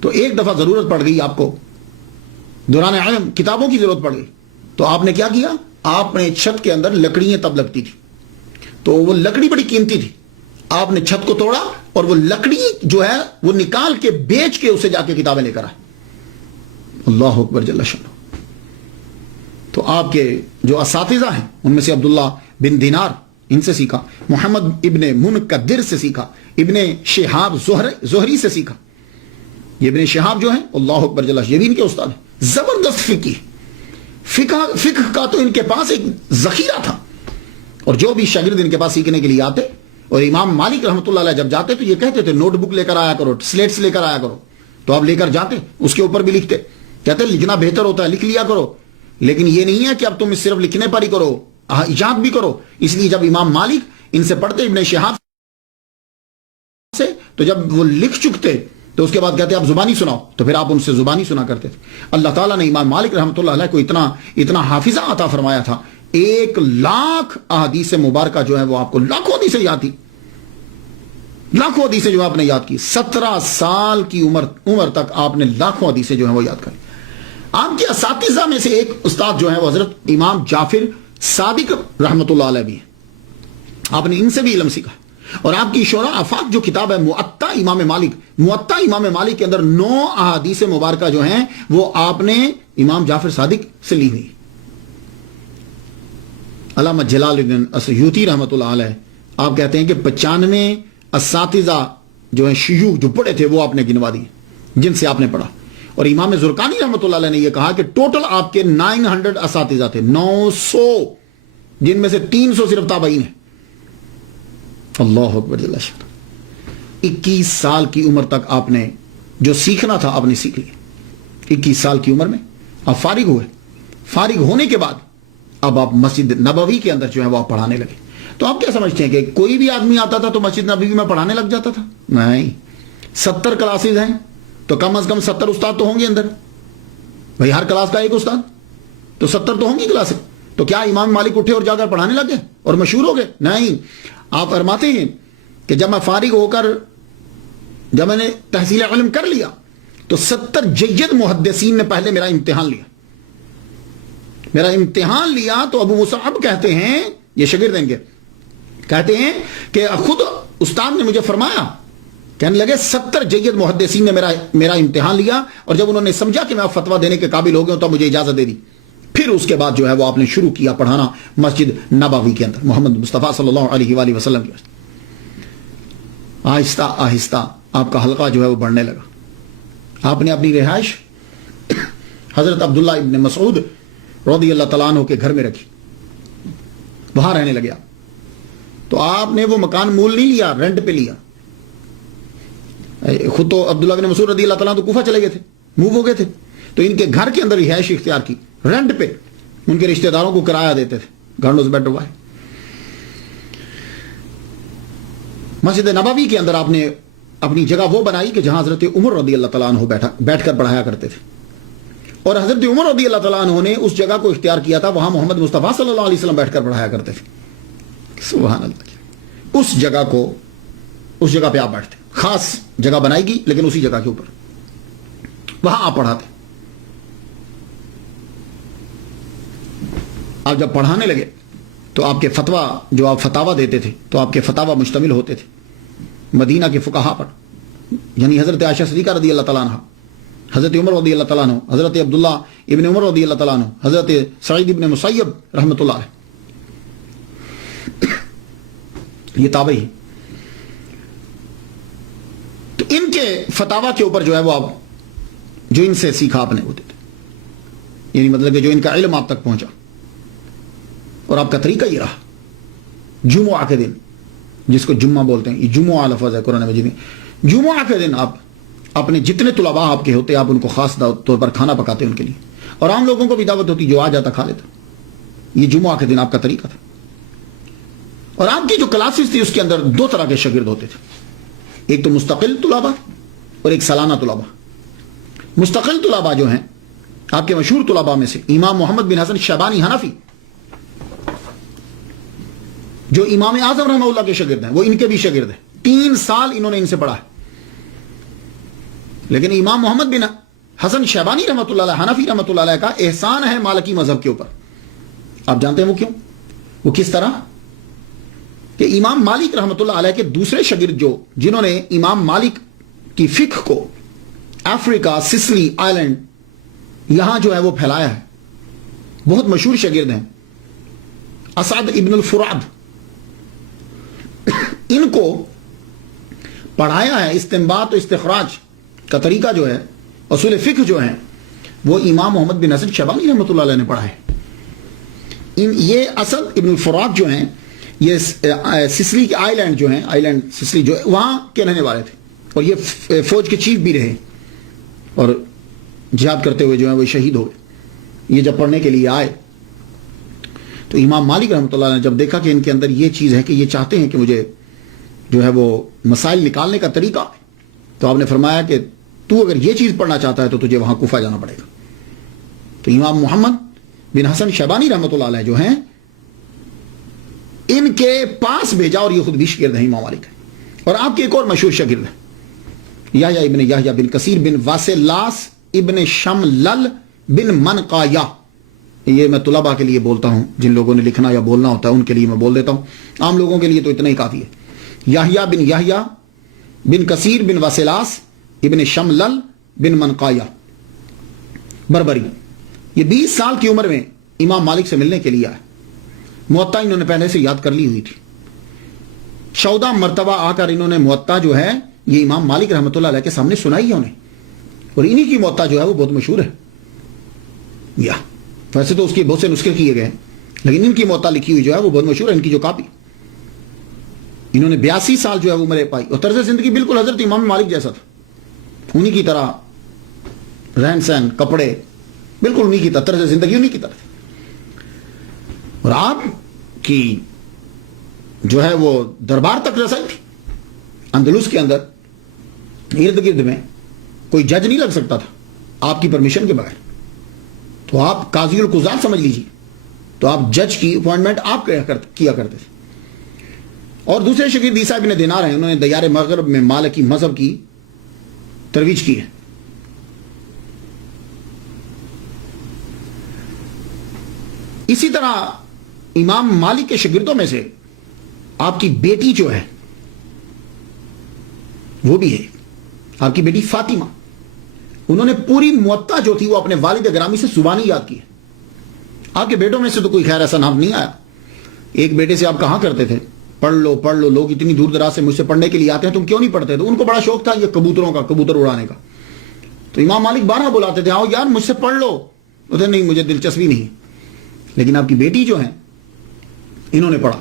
تو ایک دفعہ ضرورت پڑ گئی آپ کو, دوران علم کتابوں کی ضرورت پڑ گئی. تو آپ نے کیا کیا؟ آپ نے چھت کے اندر لکڑیاں تب لگتی تھی, تو وہ لکڑی بڑی قیمتی تھی. آپ نے چھت کو توڑا اور وہ لکڑی جو ہے وہ نکال کے بیچ کے اسے جا کے کتابیں لے کر آئے. اللہ اکبر جل شانہ. تو آپ کے جو اساتذہ ہیں ان میں سے عبداللہ بن دینار, ان سے سیکھا. محمد ابن منکدر سے سیکھا. ابن شہاب زہری سے سیکھا. یہ ابن شہاب جو ہیں اللہ اکبر جل شانہ, یہ بھی ان کے استاد ہیں. زبردست فقہ کا تو ان کے پاس ایک ذخیرہ تھا. اور جو بھی شاگرد ان کے پاس سیکھنے کے لیے آتے, اور امام مالک رحمۃ اللہ علیہ جب جاتے تو یہ کہتے تھے نوٹ بک لے کر آیا کرو, سلیٹس لے کر آیا کرو. تو آپ لے کر جاتے, اس کے اوپر بھی لکھتے. کہتے لکھنا بہتر ہوتا ہے, لکھ لیا کرو, لیکن یہ نہیں ہے کہ اب تم صرف لکھنے پر ہی کرو, ایجاد بھی کرو. اس لیے جب امام مالک ان سے پڑھتے ابن شہاب سے، تو جب وہ لکھ چکتے تو اس کے بعد کہتے آپ زبانی سناؤ، تو پھر آپ ان سے زبانی سنا کرتے تھے۔ اللہ تعالیٰ نے امام مالک رحمۃ اللہ علیہ کو اتنا حافظہ عطا فرمایا تھا، 1,00,000 احادیث مبارکہ جو ہے وہ آپ کو لاکھوں حدیثیں یاد تھی، لاکھوں حدیثیں جو آپ نے یاد کی۔ 17 سال کی عمر تک آپ نے لاکھوں حدیثیں جو ہیں وہ یاد کری۔ آپ کے اساتذہ میں سے ایک استاد جو ہے وہ حضرت امام جعفر صادق رحمۃ اللہ علیہ بھی ہیں، آپ نے ان سے بھی علم سیکھا۔ اور آپ کی شورا آفاق جو کتاب ہے موطا امام مالک کے اندر 9 احادیث مبارکہ جو ہیں وہ آپ نے امام جعفر صادق سے لی ہوئی۔ علامہ جلال الدین السیوطی رحمۃ اللہ علیہ آپ کہتے ہیں کہ 95 اساتذہ جو ہیں شیوخ جو پڑھے تھے وہ آپ نے گنوا دیے جن سے آپ نے پڑھا۔ اور امام زرقانی رحمۃ اللہ علیہ نے یہ کہا کہ ٹوٹل آپ کے 900 اساتذہ تھے، 900، جن میں سے 300 صرف تابعین ہیں۔ اللہ اکبر جل شانہ۔ 21 سال کی عمر تک آپ نے جو سیکھنا تھا آپ نے سیکھ لیا۔ 21 سال کی عمر میں آپ فارغ ہوئے، فارغ ہونے کے بعد اب آپ مسجد نبوی کے اندر جو ہے وہ آپ پڑھانے لگے۔ تو آپ کیا سمجھتے ہیں کہ کوئی بھی آدمی آتا تھا تو مسجد نبوی میں پڑھانے لگ جاتا تھا؟ نہیں، 70 کلاسز ہیں تو کم از کم 70 استاد تو ہوں گے اندر بھائی، ہر کلاس کا ایک استاد، تو 70 تو ہوں گی کلاسیں۔ تو کیا امام مالک اٹھے اور جا کر پڑھانے لگ گئے اور مشہور ہو گئے؟ نہیں، آپ فرماتے ہیں کہ جب میں فارغ ہو کر جب میں نے تحصیل علم کر لیا تو 70 جید محدثین نے پہلے میرا امتحان لیا تو ابو مصعب کہتے ہیں، یہ شاگرد ہیں کہتے ہیں کہ خود استاد نے مجھے فرمایا، کہنے لگے 70 جید محدثین نے میرا امتحان لیا، اور جب انہوں نے سمجھا کہ میں فتویٰ دینے کے قابل ہو گیا تو مجھے اجازت دے دی۔ پھر اس کے بعد جو ہے وہ آپ نے شروع کیا پڑھانا مسجد نبوی کے اندر محمد مصطفیٰ صلی اللہ علیہ وآلہ وسلم کی۔ آہستہ آہستہ آپ کا حلقہ جو ہے وہ بڑھنے لگا۔ آپ نے اپنی رہائش حضرت عبداللہ ابن مسعود رضی اللہ تعالیٰ عنہ کے گھر میں رکھی، وہاں رہنے لگے آپ۔ تو آپ نے وہ مکان مول نہیں لیا، رینٹ پہ لیا۔ خود تو عبداللہ ابن مسعود رضی اللہ تعالیٰ عنہ تو کوفہ چلے گئے تھے، موو ہو گئے تھے، تو ان کے گھر کے اندر رہائش اختیار کی، رینٹ پہ ان کے رشتہ داروں کو کرایہ دیتے تھے، گھرنوز بیٹھ ہوا ہے۔ مسجد نبوی کے اندر آپ نے اپنی جگہ وہ بنائی کہ جہاں حضرت عمر رضی اللہ تعالیٰ عنہ بیٹھ کر پڑھایا کرتے تھے، اور حضرت عمر رضی اللہ تعالیٰ عنہ نے اس جگہ کو اختیار کیا تھا، وہاں محمد مصطفیٰ صلی اللہ علیہ وسلم بیٹھ کر پڑھایا کرتے تھے۔ سبحان اللہ۔ اس جگہ پہ آپ بیٹھتے، خاص جگہ بنائی گی لیکن اسی جگہ کے اوپر وہاں آپ پڑھاتے۔ آپ جب پڑھانے لگے تو آپ کے فتویٰ جو آپ فتاویٰ دیتے تھے تو آپ کے فتاویٰ مشتمل ہوتے تھے مدینہ کے فقہاء پر، یعنی حضرت عائشہ صدیقہ رضی اللہ تعالیٰ عنہ، حضرت عمر رضی اللہ تعالیٰ عنہ، حضرت عبداللہ ابن عمر رضی اللہ تعالیٰ عنہ، حضرت سعید ابن مسیب رحمۃ اللہ علیہ، یہ تابعی ہیں۔ تو ان کے فتاویٰ کے اوپر جو ہے وہ آپ جو ان سے سیکھا آپ نے وہ دیتے، یعنی مطلب کہ جو ان کا علم آپ تک پہنچا، اور آپ کا طریقہ یہ رہا۔ جمعہ کے دن، جس کو جمعہ بولتے ہیں، یہ جمعہ لفظ ہے قرآن مجید میں، جمعہ کے دن آپ اپنے جتنے طلباء آپ کے ہوتے آپ ان کو خاص طور پر کھانا پکاتے ان کے لیے، اور عام لوگوں کو بھی دعوت ہوتی، جو آ جاتا کھا لیتا۔ یہ جمعہ کے دن آپ کا طریقہ تھا۔ اور آپ کی جو کلاسز تھی اس کے اندر 2 طرح کے شاگرد ہوتے تھے، ایک تو مستقل طلباء اور ایک سالانہ طلباء۔ مستقل طلباء جو ہیں آپ کے مشہور طلباء میں سے امام محمد بن حسن شیبانی حنفی، جو امام اعظم رحمہ اللہ کے شاگرد ہیں، وہ ان کے بھی شاگرد ہیں، 3 سال انہوں نے ان سے پڑھا ہے۔ لیکن امام محمد بن حسن شیبانی رحمۃ اللہ علیہ حنفی رحمۃ اللہ علیہ کا احسان ہے مالکی مذہب کے اوپر۔ آپ جانتے ہیں وہ کیوں؟ وہ کس طرح کہ امام مالک رحمۃ اللہ علیہ کے دوسرے شاگرد جنہوں نے امام مالک کی فقہ کو افریقہ، سسلی آئلینڈ یہاں جو ہے وہ پھیلایا ہے، بہت مشہور شاگرد ہیں، اسعد ابن الفراد، ان کو پڑھایا ہے۔ استنباط و استخراج کا طریقہ جو ہے، اصول فقہ جو ہیں، وہ امام محمد بن حسن شیبانی رحمۃ اللہ علیہ نے پڑھا ہے۔ یہ اسد ابن الفراد جو ہیں، یہ سسلی کے آئی لینڈ جو ہیں، آئی لینڈ سسلی جو ہے وہاں کے رہنے والے تھے، اور یہ فوج کے چیف بھی رہے، اور جہاد کرتے ہوئے جو ہے وہ شہید ہو گئے۔ یہ جب پڑھنے کے لیے آئے تو امام مالک رحمۃ اللہ نے جب دیکھا کہ ان کے اندر یہ چیز ہے کہ یہ چاہتے ہیں کہ مجھے جو ہے وہ مسائل نکالنے کا طریقہ، تو آپ نے فرمایا کہ تو اگر یہ چیز پڑھنا چاہتا ہے تو تجھے وہاں کوفہ جانا پڑے گا. تو امام محمد بن حسن شیبانی رحمۃ اللہ علیہ جو ہیں ان کے پاس بھیجا، اور یہ خود بھی شاگرد ہیں امام مالک. اور آپ کے ایک اور مشہور شاگرد ہیں یحییٰ ابن یحییٰ بن کثیر بن واسلاس ابن شملل بن منقایہ. یہ میں طلباء کے لیے بولتا ہوں، جن لوگوں نے لکھنا یا بولنا ہوتا ہے ان کے لیے میں بول دیتا ہوں، عام لوگوں کے لیے تو اتنا ہی کافی ہے. یحییٰ بن کثیر بن واسلاس ابن شملل بن منقایہ بربری. یہ 20 سال کی عمر میں امام مالک سے ملنے کے لیے آئے. موطا انہوں نے پہلے سے یاد کر لی ہوئی تھی. 14 مرتبہ آ کر انہوں نے موطا جو ہے یہ امام مالک رحمۃ اللہ علیہ کے سامنے سنائی ہے انہیں، اور انہی کی موطا جو ہے وہ بہت مشہور ہے. یا ویسے تو اس کے بہت سے نسخے کیے گئے ہیں، لیکن ان کی موطا لکھی ہوئی جو ہے وہ بہت مشہور ہے. ان کی جو کاپی، انہوں نے 82 سال جو ہے وہ عمر پائی، اور طرز زندگی بالکل حضرت امام مالک جیسا تھا. انہی کی طرح رہن سہن، کپڑے بالکل انہی کی طرح، طرز زندگی انہی کی طرح. اور آپ کی جو ہے وہ دربار تک رسائی تھی. اندلس کے اندر ارد گرد میں کوئی جج نہیں لگ سکتا تھا آپ کی پرمیشن کے بغیر. تو آپ قاضی القضات سمجھ لیجیے، تو آپ جج کی اپوائنٹمنٹ آپ کیا کرتے تھے. اور دوسرے شاگرد عیسیٰ ابن دینار ہیں، انہوں نے دیار مغرب میں مالکی مذہب کی ترویج کی ہے. اسی طرح امام مالک کے شاگردوں میں سے آپ کی بیٹی جو ہے وہ بھی ہے، آپ کی بیٹی فاطمہ. انہوں نے پوری موطا جو تھی وہ اپنے والد گرامی سے زبانی یاد کی ہے. آپ کے بیٹوں میں سے تو کوئی خیر ایسا نام نہیں آیا. ایک بیٹے سے آپ کہا کرتے تھے پڑھ لو پڑھ لو، لوگ اتنی دور دراز سے مجھ سے پڑھنے کے لیے آتے ہیں، تم کیوں نہیں پڑھتے؟ تو ان کو بڑا شوق تھا یہ کبوتروں کا، کبوتر اڑانے کا. تو امام مالک بارہ بلاتے تھے، آؤ یار مجھ سے پڑھ لو. بولتے نہیں، مجھے دلچسپی نہیں. لیکن آپ کی بیٹی جو ہیں انہوں نے پڑھا،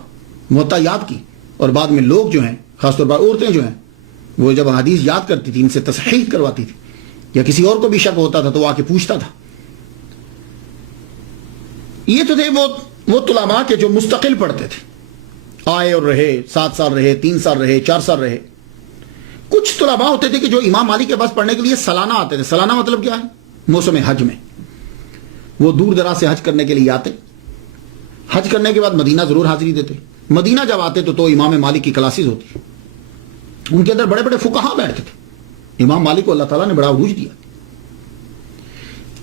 موطا یاد کی، اور بعد میں لوگ جو ہیں، خاص طور پر عورتیں جو ہیں، وہ جب حدیث یاد کرتی تھی ان سے تصحیح کرواتی تھی، یا کسی اور کو بھی شک ہوتا تھا تو وہ آ کے پوچھتا تھا. یہ تو تھے وہ طلباء کے جو مستقل پڑھتے تھے، آئے اور رہے، 7 سال رہے، 3 سال رہے، 4 سال رہے. کچھ طلباء ہوتے تھے کہ جو امام مالک کے پاس پڑھنے کے لیے سالانہ آتے تھے. سالانہ مطلب کیا ہے؟ موسم حج میں وہ دور دراز سے حج کرنے کے لیے آتے، حج کرنے کے بعد مدینہ ضرور حاضری دیتے. مدینہ جب آتے تو امام مالک کی کلاسز ہوتی، ان کے اندر بڑے بڑے فقہا بیٹھتے تھے. امام مالک کو اللہ تعالیٰ نے بڑا عروج دیا.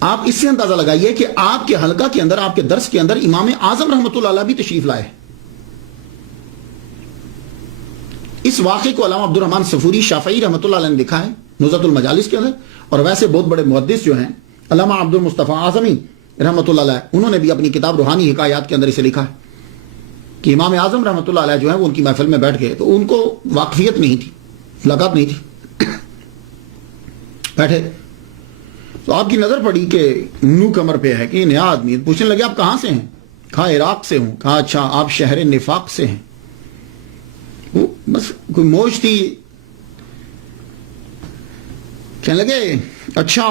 آپ اس سے اندازہ لگائیے کہ آپ کے حلقہ کے اندر، آپ کے درس کے اندر امام اعظم رحمۃ اللہ علیہ بھی تشریف لائے. اس واقعے کو علامہ عبد الرحمن صفوری شافعی رحمۃ اللہ علیہ نے لکھا ہے نزہۃ المجالس کے اندر. اور ویسے بہت بڑے محدث جو ہیں علامہ عبد المصطفیٰ اعظمی رحمۃ اللہ علیہ، انہوں نے بھی اپنی کتاب روحانی حکایات کے اندر اسے لکھا ہے کہ امام اعظم رحمۃ اللہ علیہ جو ہے وہ ان کی محفل میں بیٹھ گئے تو ان کو واقفیت نہیں تھی، ملاقات نہیں تھی. بیٹھے تو آپ کی نظر پڑی کہ نو کمر پہ ہے کہ نیا آدمی. پوچھنے لگے آپ کہاں سے ہیں؟ کہا عراق سے ہوں. کہا اچھا آپ شہر نفاق سے ہیں؟ وہ بس کوئی موج تھی. کہنے لگے اچھا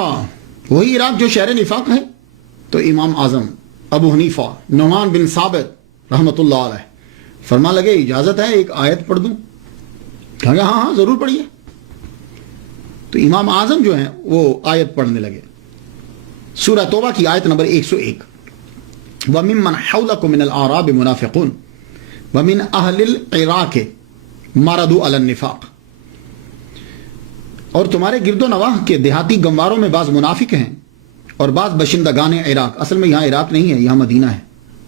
وہی عراق جو شہر نفاق ہے؟ تو امام اعظم ابو حنیفہ نعمان بن ثابت رحمۃ اللہ علیہ فرما لگے اجازت ہے ایک آیت پڑھ دوں؟ کہا ہاں ہاں ضرور پڑھیے. تو امام اعظم جو ہیں وہ آیت پڑھنے لگے، سورہ توبہ کی آیت نمبر 101. وَمِمَّنْ حَوْلَكُم مِّنَ الْأَعْرَابِ مُنَافِقُونَ وَمِنْ أَهْلِ الْعِرَاقِ مَرَضُوا عَلَى النِّفَاقِ. اور تمہارے گرد و نواح کے دیہاتی گنواروں میں بعض منافق ہیں اور بعض باشندگان عراق. اصل میں یہاں عراق نہیں ہے، یہاں مدینہ ہے،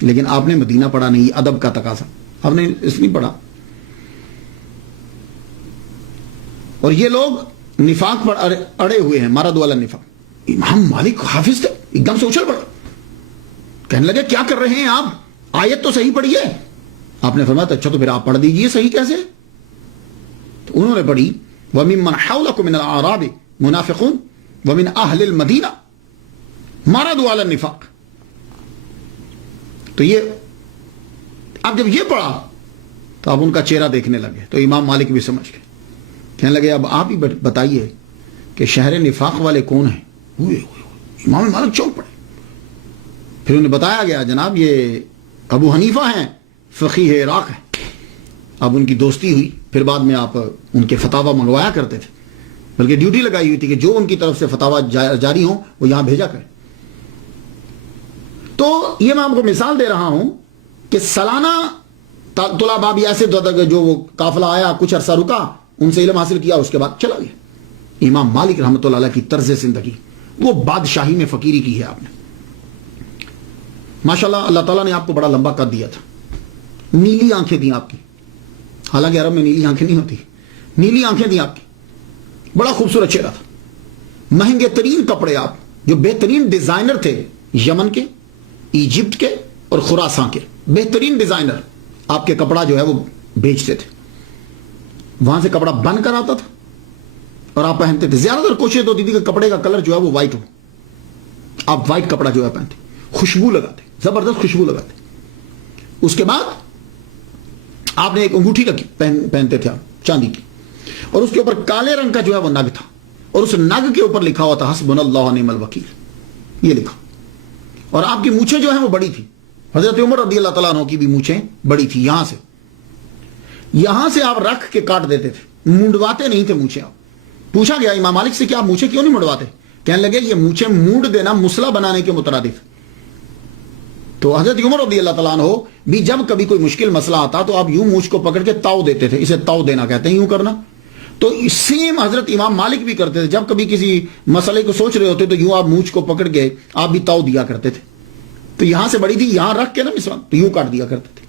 لیکن آپ نے مدینہ پڑھا نہیں، ادب کا تقاضا، آپ نے اس نہیں پڑھا. اور یہ لوگ نفاق پر اڑے ہوئے ہیں، مردوا علی النفاق. امام مالک حافظ تھے، ایک دم سے اچھل پڑا، کہنے لگے کیا کر رہے ہیں آپ؟ آیت تو صحیح پڑھیے. آپ نے فرمایا اچھا تو پھر آپ پڑھ دیجئے. صحیح کیسے؟ تو انہوں نے پڑھی وَمِمَّنْ حَوْلَكُم مِّنَ الْأَعْرَابِ مُنَافِقُونَ وَمِنْ أَهْلِ الْمَدِينَةِ مَرَضُوا عَلَى النِّفَاقِ. تو یہ اب جب یہ پڑھا تو اب ان کا چہرہ دیکھنے لگے تو امام مالک بھی سمجھ گئے. کہنے لگے اب آپ ہی بتائیے کہ شہر نفاق والے کون ہیں؟ امام مالک چونک پڑے. پھر انہیں بتایا گیا جناب یہ ابو حنیفہ ہیں، فقیہ عراق ہیں. اب ان کی دوستی ہوئی، پھر بعد میں آپ ان کے فتاوی منگوایا کرتے تھے، بلکہ ڈیوٹی لگائی ہوئی تھی کہ جو ان کی طرف سے فتاوی جاری ہوں وہ یہاں بھیجا کریں۔ تو یہ میں آپ کو مثال دے رہا ہوں کہ سالانہ طلباء بھی ایسے جو وہ قافلہ آیا، کچھ عرصہ رکا، ان سے علم حاصل کیا، اس کے بعد چلا گیا۔ امام مالک رحمۃ اللہ علیہ کی طرز زندگی، وہ بادشاہی میں فقیری کی ہے آپ نے، ماشاءاللہ اللہ تعالیٰ نے آپ کو بڑا لمبا قد دیا تھا، نیلی آنکھیں دیں آپ کی، حالانکہ عرب میں نیلی آنکھیں نہیں ہوتی، نیلی آنکھیں دیں آپ کی، بڑا خوبصورت چہرہ تھا، مہنگے ترین کپڑے، آپ جو بہترین ڈیزائنر تھے، یمن کے، ایجپٹ کے اور خراساں کے بہترین ڈیزائنر آپ کے کپڑا جو ہے وہ بیچتے تھے، وہاں سے کپڑا بن کر آتا تھا اور آپ پہنتے تھے۔ زیادہ تر کوشش ہوتی تھی کہ کپڑے کا کلر جو ہے وہ وائٹ ہو، آپ وائٹ کپڑا جو ہے پہنتے، خوشبو لگاتے، زبردست خوشبو لگاتے۔ اس کے بعد آپ نے ایک انگوٹھی رکھی پہنتے تھے آپ چاندی کی، اور اس کے اوپر کالے رنگ کا جو ہے وہ نگ تھا، اور اس نگ کے اوپر لکھا ہوا تھا حسبنا اللہ و نعم الوکیل، یہ لکھا، اور آپ کی مونچھیں جو ہیں وہ بڑی تھی، حضرت عمر رضی اللہ تعالیٰ عنہ کی بھی مونچھیں بڑی تھی، یہاں سے آپ رکھ کے کاٹ دیتے تھے، منڈواتے نہیں تھے مونچھیں۔ آپ پوچھا گیا امام مالک سے کہ آپ مونچھیں کیوں نہیں منڈواتے؟ کہنے لگے یہ مونچھیں مونڈ دینا مسئلہ بنانے کے مترادف۔ تو حضرت عمر رضی اللہ تعالیٰ عنہ بھی جب کبھی کوئی مشکل مسئلہ آتا تو آپ یوں مونچھ کو پکڑ کے تاؤ دیتے تھے، اسے تاؤ دینا کہتے ہیں، یوں کرنا۔ تو سیم حضرت امام مالک بھی کرتے تھے، جب کبھی کسی مسئلے کو سوچ رہے ہوتے تو یوں آپ مونچھ کو پکڑ کے آپ بھی تاؤ دیا کرتے تھے۔ تو یہاں سے بڑی تھی، یہاں رکھ کے نا مثلا تو یوں کاٹ دیا کرتے تھے۔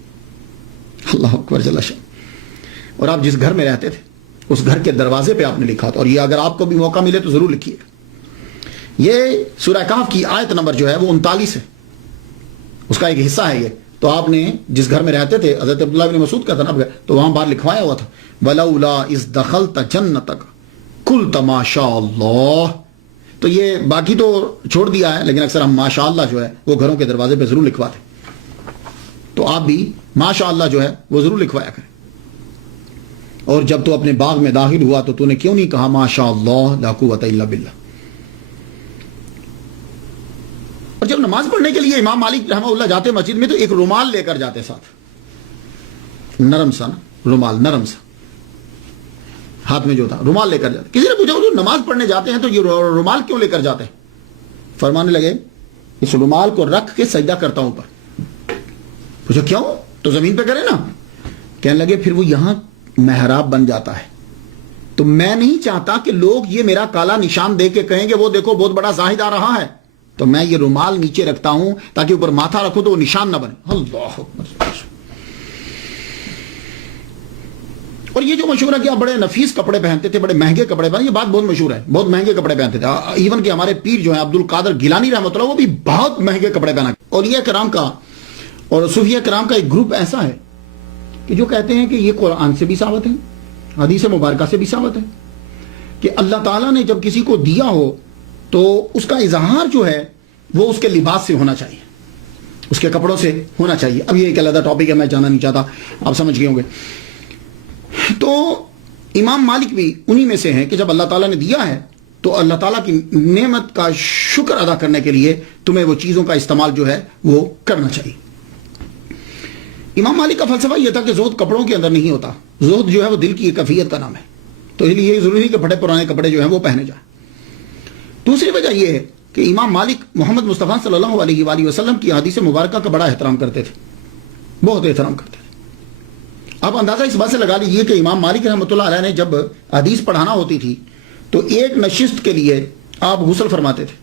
اللہ اکبر جل شان۔ اور آپ جس گھر میں رہتے تھے اس گھر کے دروازے پہ آپ نے لکھا تھا، اور یہ اگر آپ کو بھی موقع ملے تو ضرور لکھیے گا۔ یہ سورہ کہف کی آیت نمبر جو ہے وہ 39 ہے، اس کا ایک حصہ ہے یہ۔ تو آپ نے جس گھر میں رہتے تھے، حضرت عبداللہ بن مسعود کا تھا نا، تو وہاں باہر لکھوایا ہوا تھا وَلَوْلَا إِذْ دَخَلْتَ جَنَّتَكَ قُلْتَ مَا شَاءَ اللَّهُ۔ تو یہ باقی تو چھوڑ دیا ہے، لیکن اکثر ہم ماشاء اللہ جو ہے وہ گھروں کے دروازے پہ ضرور لکھواتے، تو آپ بھی ماشاء اللہ جو ہے وہ ضرور لکھوایا کریں۔ اور جب تو اپنے باغ میں داخل ہوا تو نے کیوں نہیں کہا ماشاء اللہ لا قوت الا باللہ؟ اور جب نماز پڑھنے کے لیے امام مالک رحمہ اللہ جاتے مسجد میں تو ایک رومال لے کر جاتے ساتھ، نرم سا نا رومال، نرم سا ہاتھ میں جو تھا رومال لے کر جاتے۔ کسی نے پوچھا حضور نماز پڑھنے جاتے ہیں تو یہ رومال کیوں لے کر جاتے ہیں؟ فرمانے لگے اس رومال کو رکھ کے سجدہ کرتا ہوں اوپر۔ پوچھا کیوں؟ تو زمین پہ کرے نا۔ کہنے لگے پھر وہ یہاں محراب بن جاتا ہے، تو میں نہیں چاہتا کہ لوگ یہ میرا کالا نشان دے کے کہیں کہ وہ دیکھو بہت بڑا زاہد آ رہا ہے، تو میں یہ رومال نیچے رکھتا ہوں تاکہ اوپر ماتھا رکھو تو وہ نشان نہ بنے۔ اللہ اکبر۔ اور یہ جو مشہور ہے کہ آپ بڑے نفیس کپڑے پہنتے تھے، بڑے مہنگے کپڑے پہنتے، یہ بات بہت مشہور ہے، بہت مہنگے کپڑے پہنتے تھے۔ ایون کہ ہمارے پیر جو ہیں عبد القادر گیلانی رحمۃ اللہ، وہ بھی بہت مہنگے کپڑے پہنا۔ اولیاء کرام کا اور صوفیاء کرام کا ایک گروپ ایسا ہے کہ جو کہتے ہیں کہ یہ قرآن سے بھی ثابت ہے، حدیث مبارکہ سے بھی ثابت ہے کہ اللہ تعالیٰ نے جب کسی کو دیا ہو تو اس کا اظہار جو ہے وہ اس کے لباس سے ہونا چاہیے، اس کے کپڑوں سے ہونا چاہیے۔ اب یہ ایک علیحدہ ٹاپک ہے، میں جانا نہیں چاہتا، آپ سمجھ گئے ہوں گے۔ تو امام مالک بھی انہی میں سے ہیں کہ جب اللہ تعالیٰ نے دیا ہے تو اللہ تعالیٰ کی نعمت کا شکر ادا کرنے کے لیے تمہیں وہ چیزوں کا استعمال جو ہے وہ کرنا چاہیے۔ امام مالک کا فلسفہ یہ تھا کہ زہد کپڑوں کے اندر نہیں ہوتا، زہد جو ہے وہ دل کی ایک کیفیت کا نام ہے، تو اس لیے یہ ضروری ہے کہ پھٹے پرانے کپڑے جو ہیں وہ پہنے جائیں۔ دوسری وجہ یہ ہے کہ امام مالک محمد مصطفیٰ صلی اللہ علیہ وآلہ وسلم کی حدیث مبارکہ کا بڑا احترام کرتے تھے، بہت احترام کرتے تھے۔ آپ اندازہ اس بات سے لگا لیجئے کہ امام مالک رحمۃ اللہ علیہ نے جب حدیث پڑھانا ہوتی تھی تو ایک نشست کے لیے آپ غسل فرماتے تھے،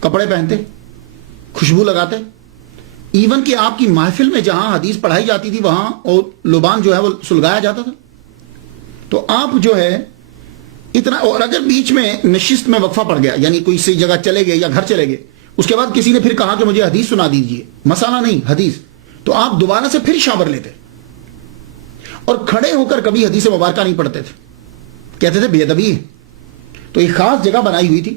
کپڑے پہنتے، خوشبو لگاتے، ایون کہ آپ کی محفل میں جہاں حدیث پڑھائی جاتی تھی وہاں اور لبان جو ہے وہ سلگایا جاتا تھا۔ تو آپ جو ہے اتنا، اور اگر بیچ میں نشست میں وقفہ پڑ گیا، یعنی کوئی سی جگہ چلے گئے یا گھر چلے گئے، اس کے بعد کسی نے پھر کہا کہ مجھے حدیث سنا دیجئے، مسئلہ نہیں حدیث، تو آپ دوبارہ سے پھر شاور لیتے اور کھڑے ہو کر کبھی حدیث مبارکہ نہیں پڑھتے تھے، کہتے تھے بے ادبی ہے۔ تو ایک خاص جگہ بنائی ہوئی تھی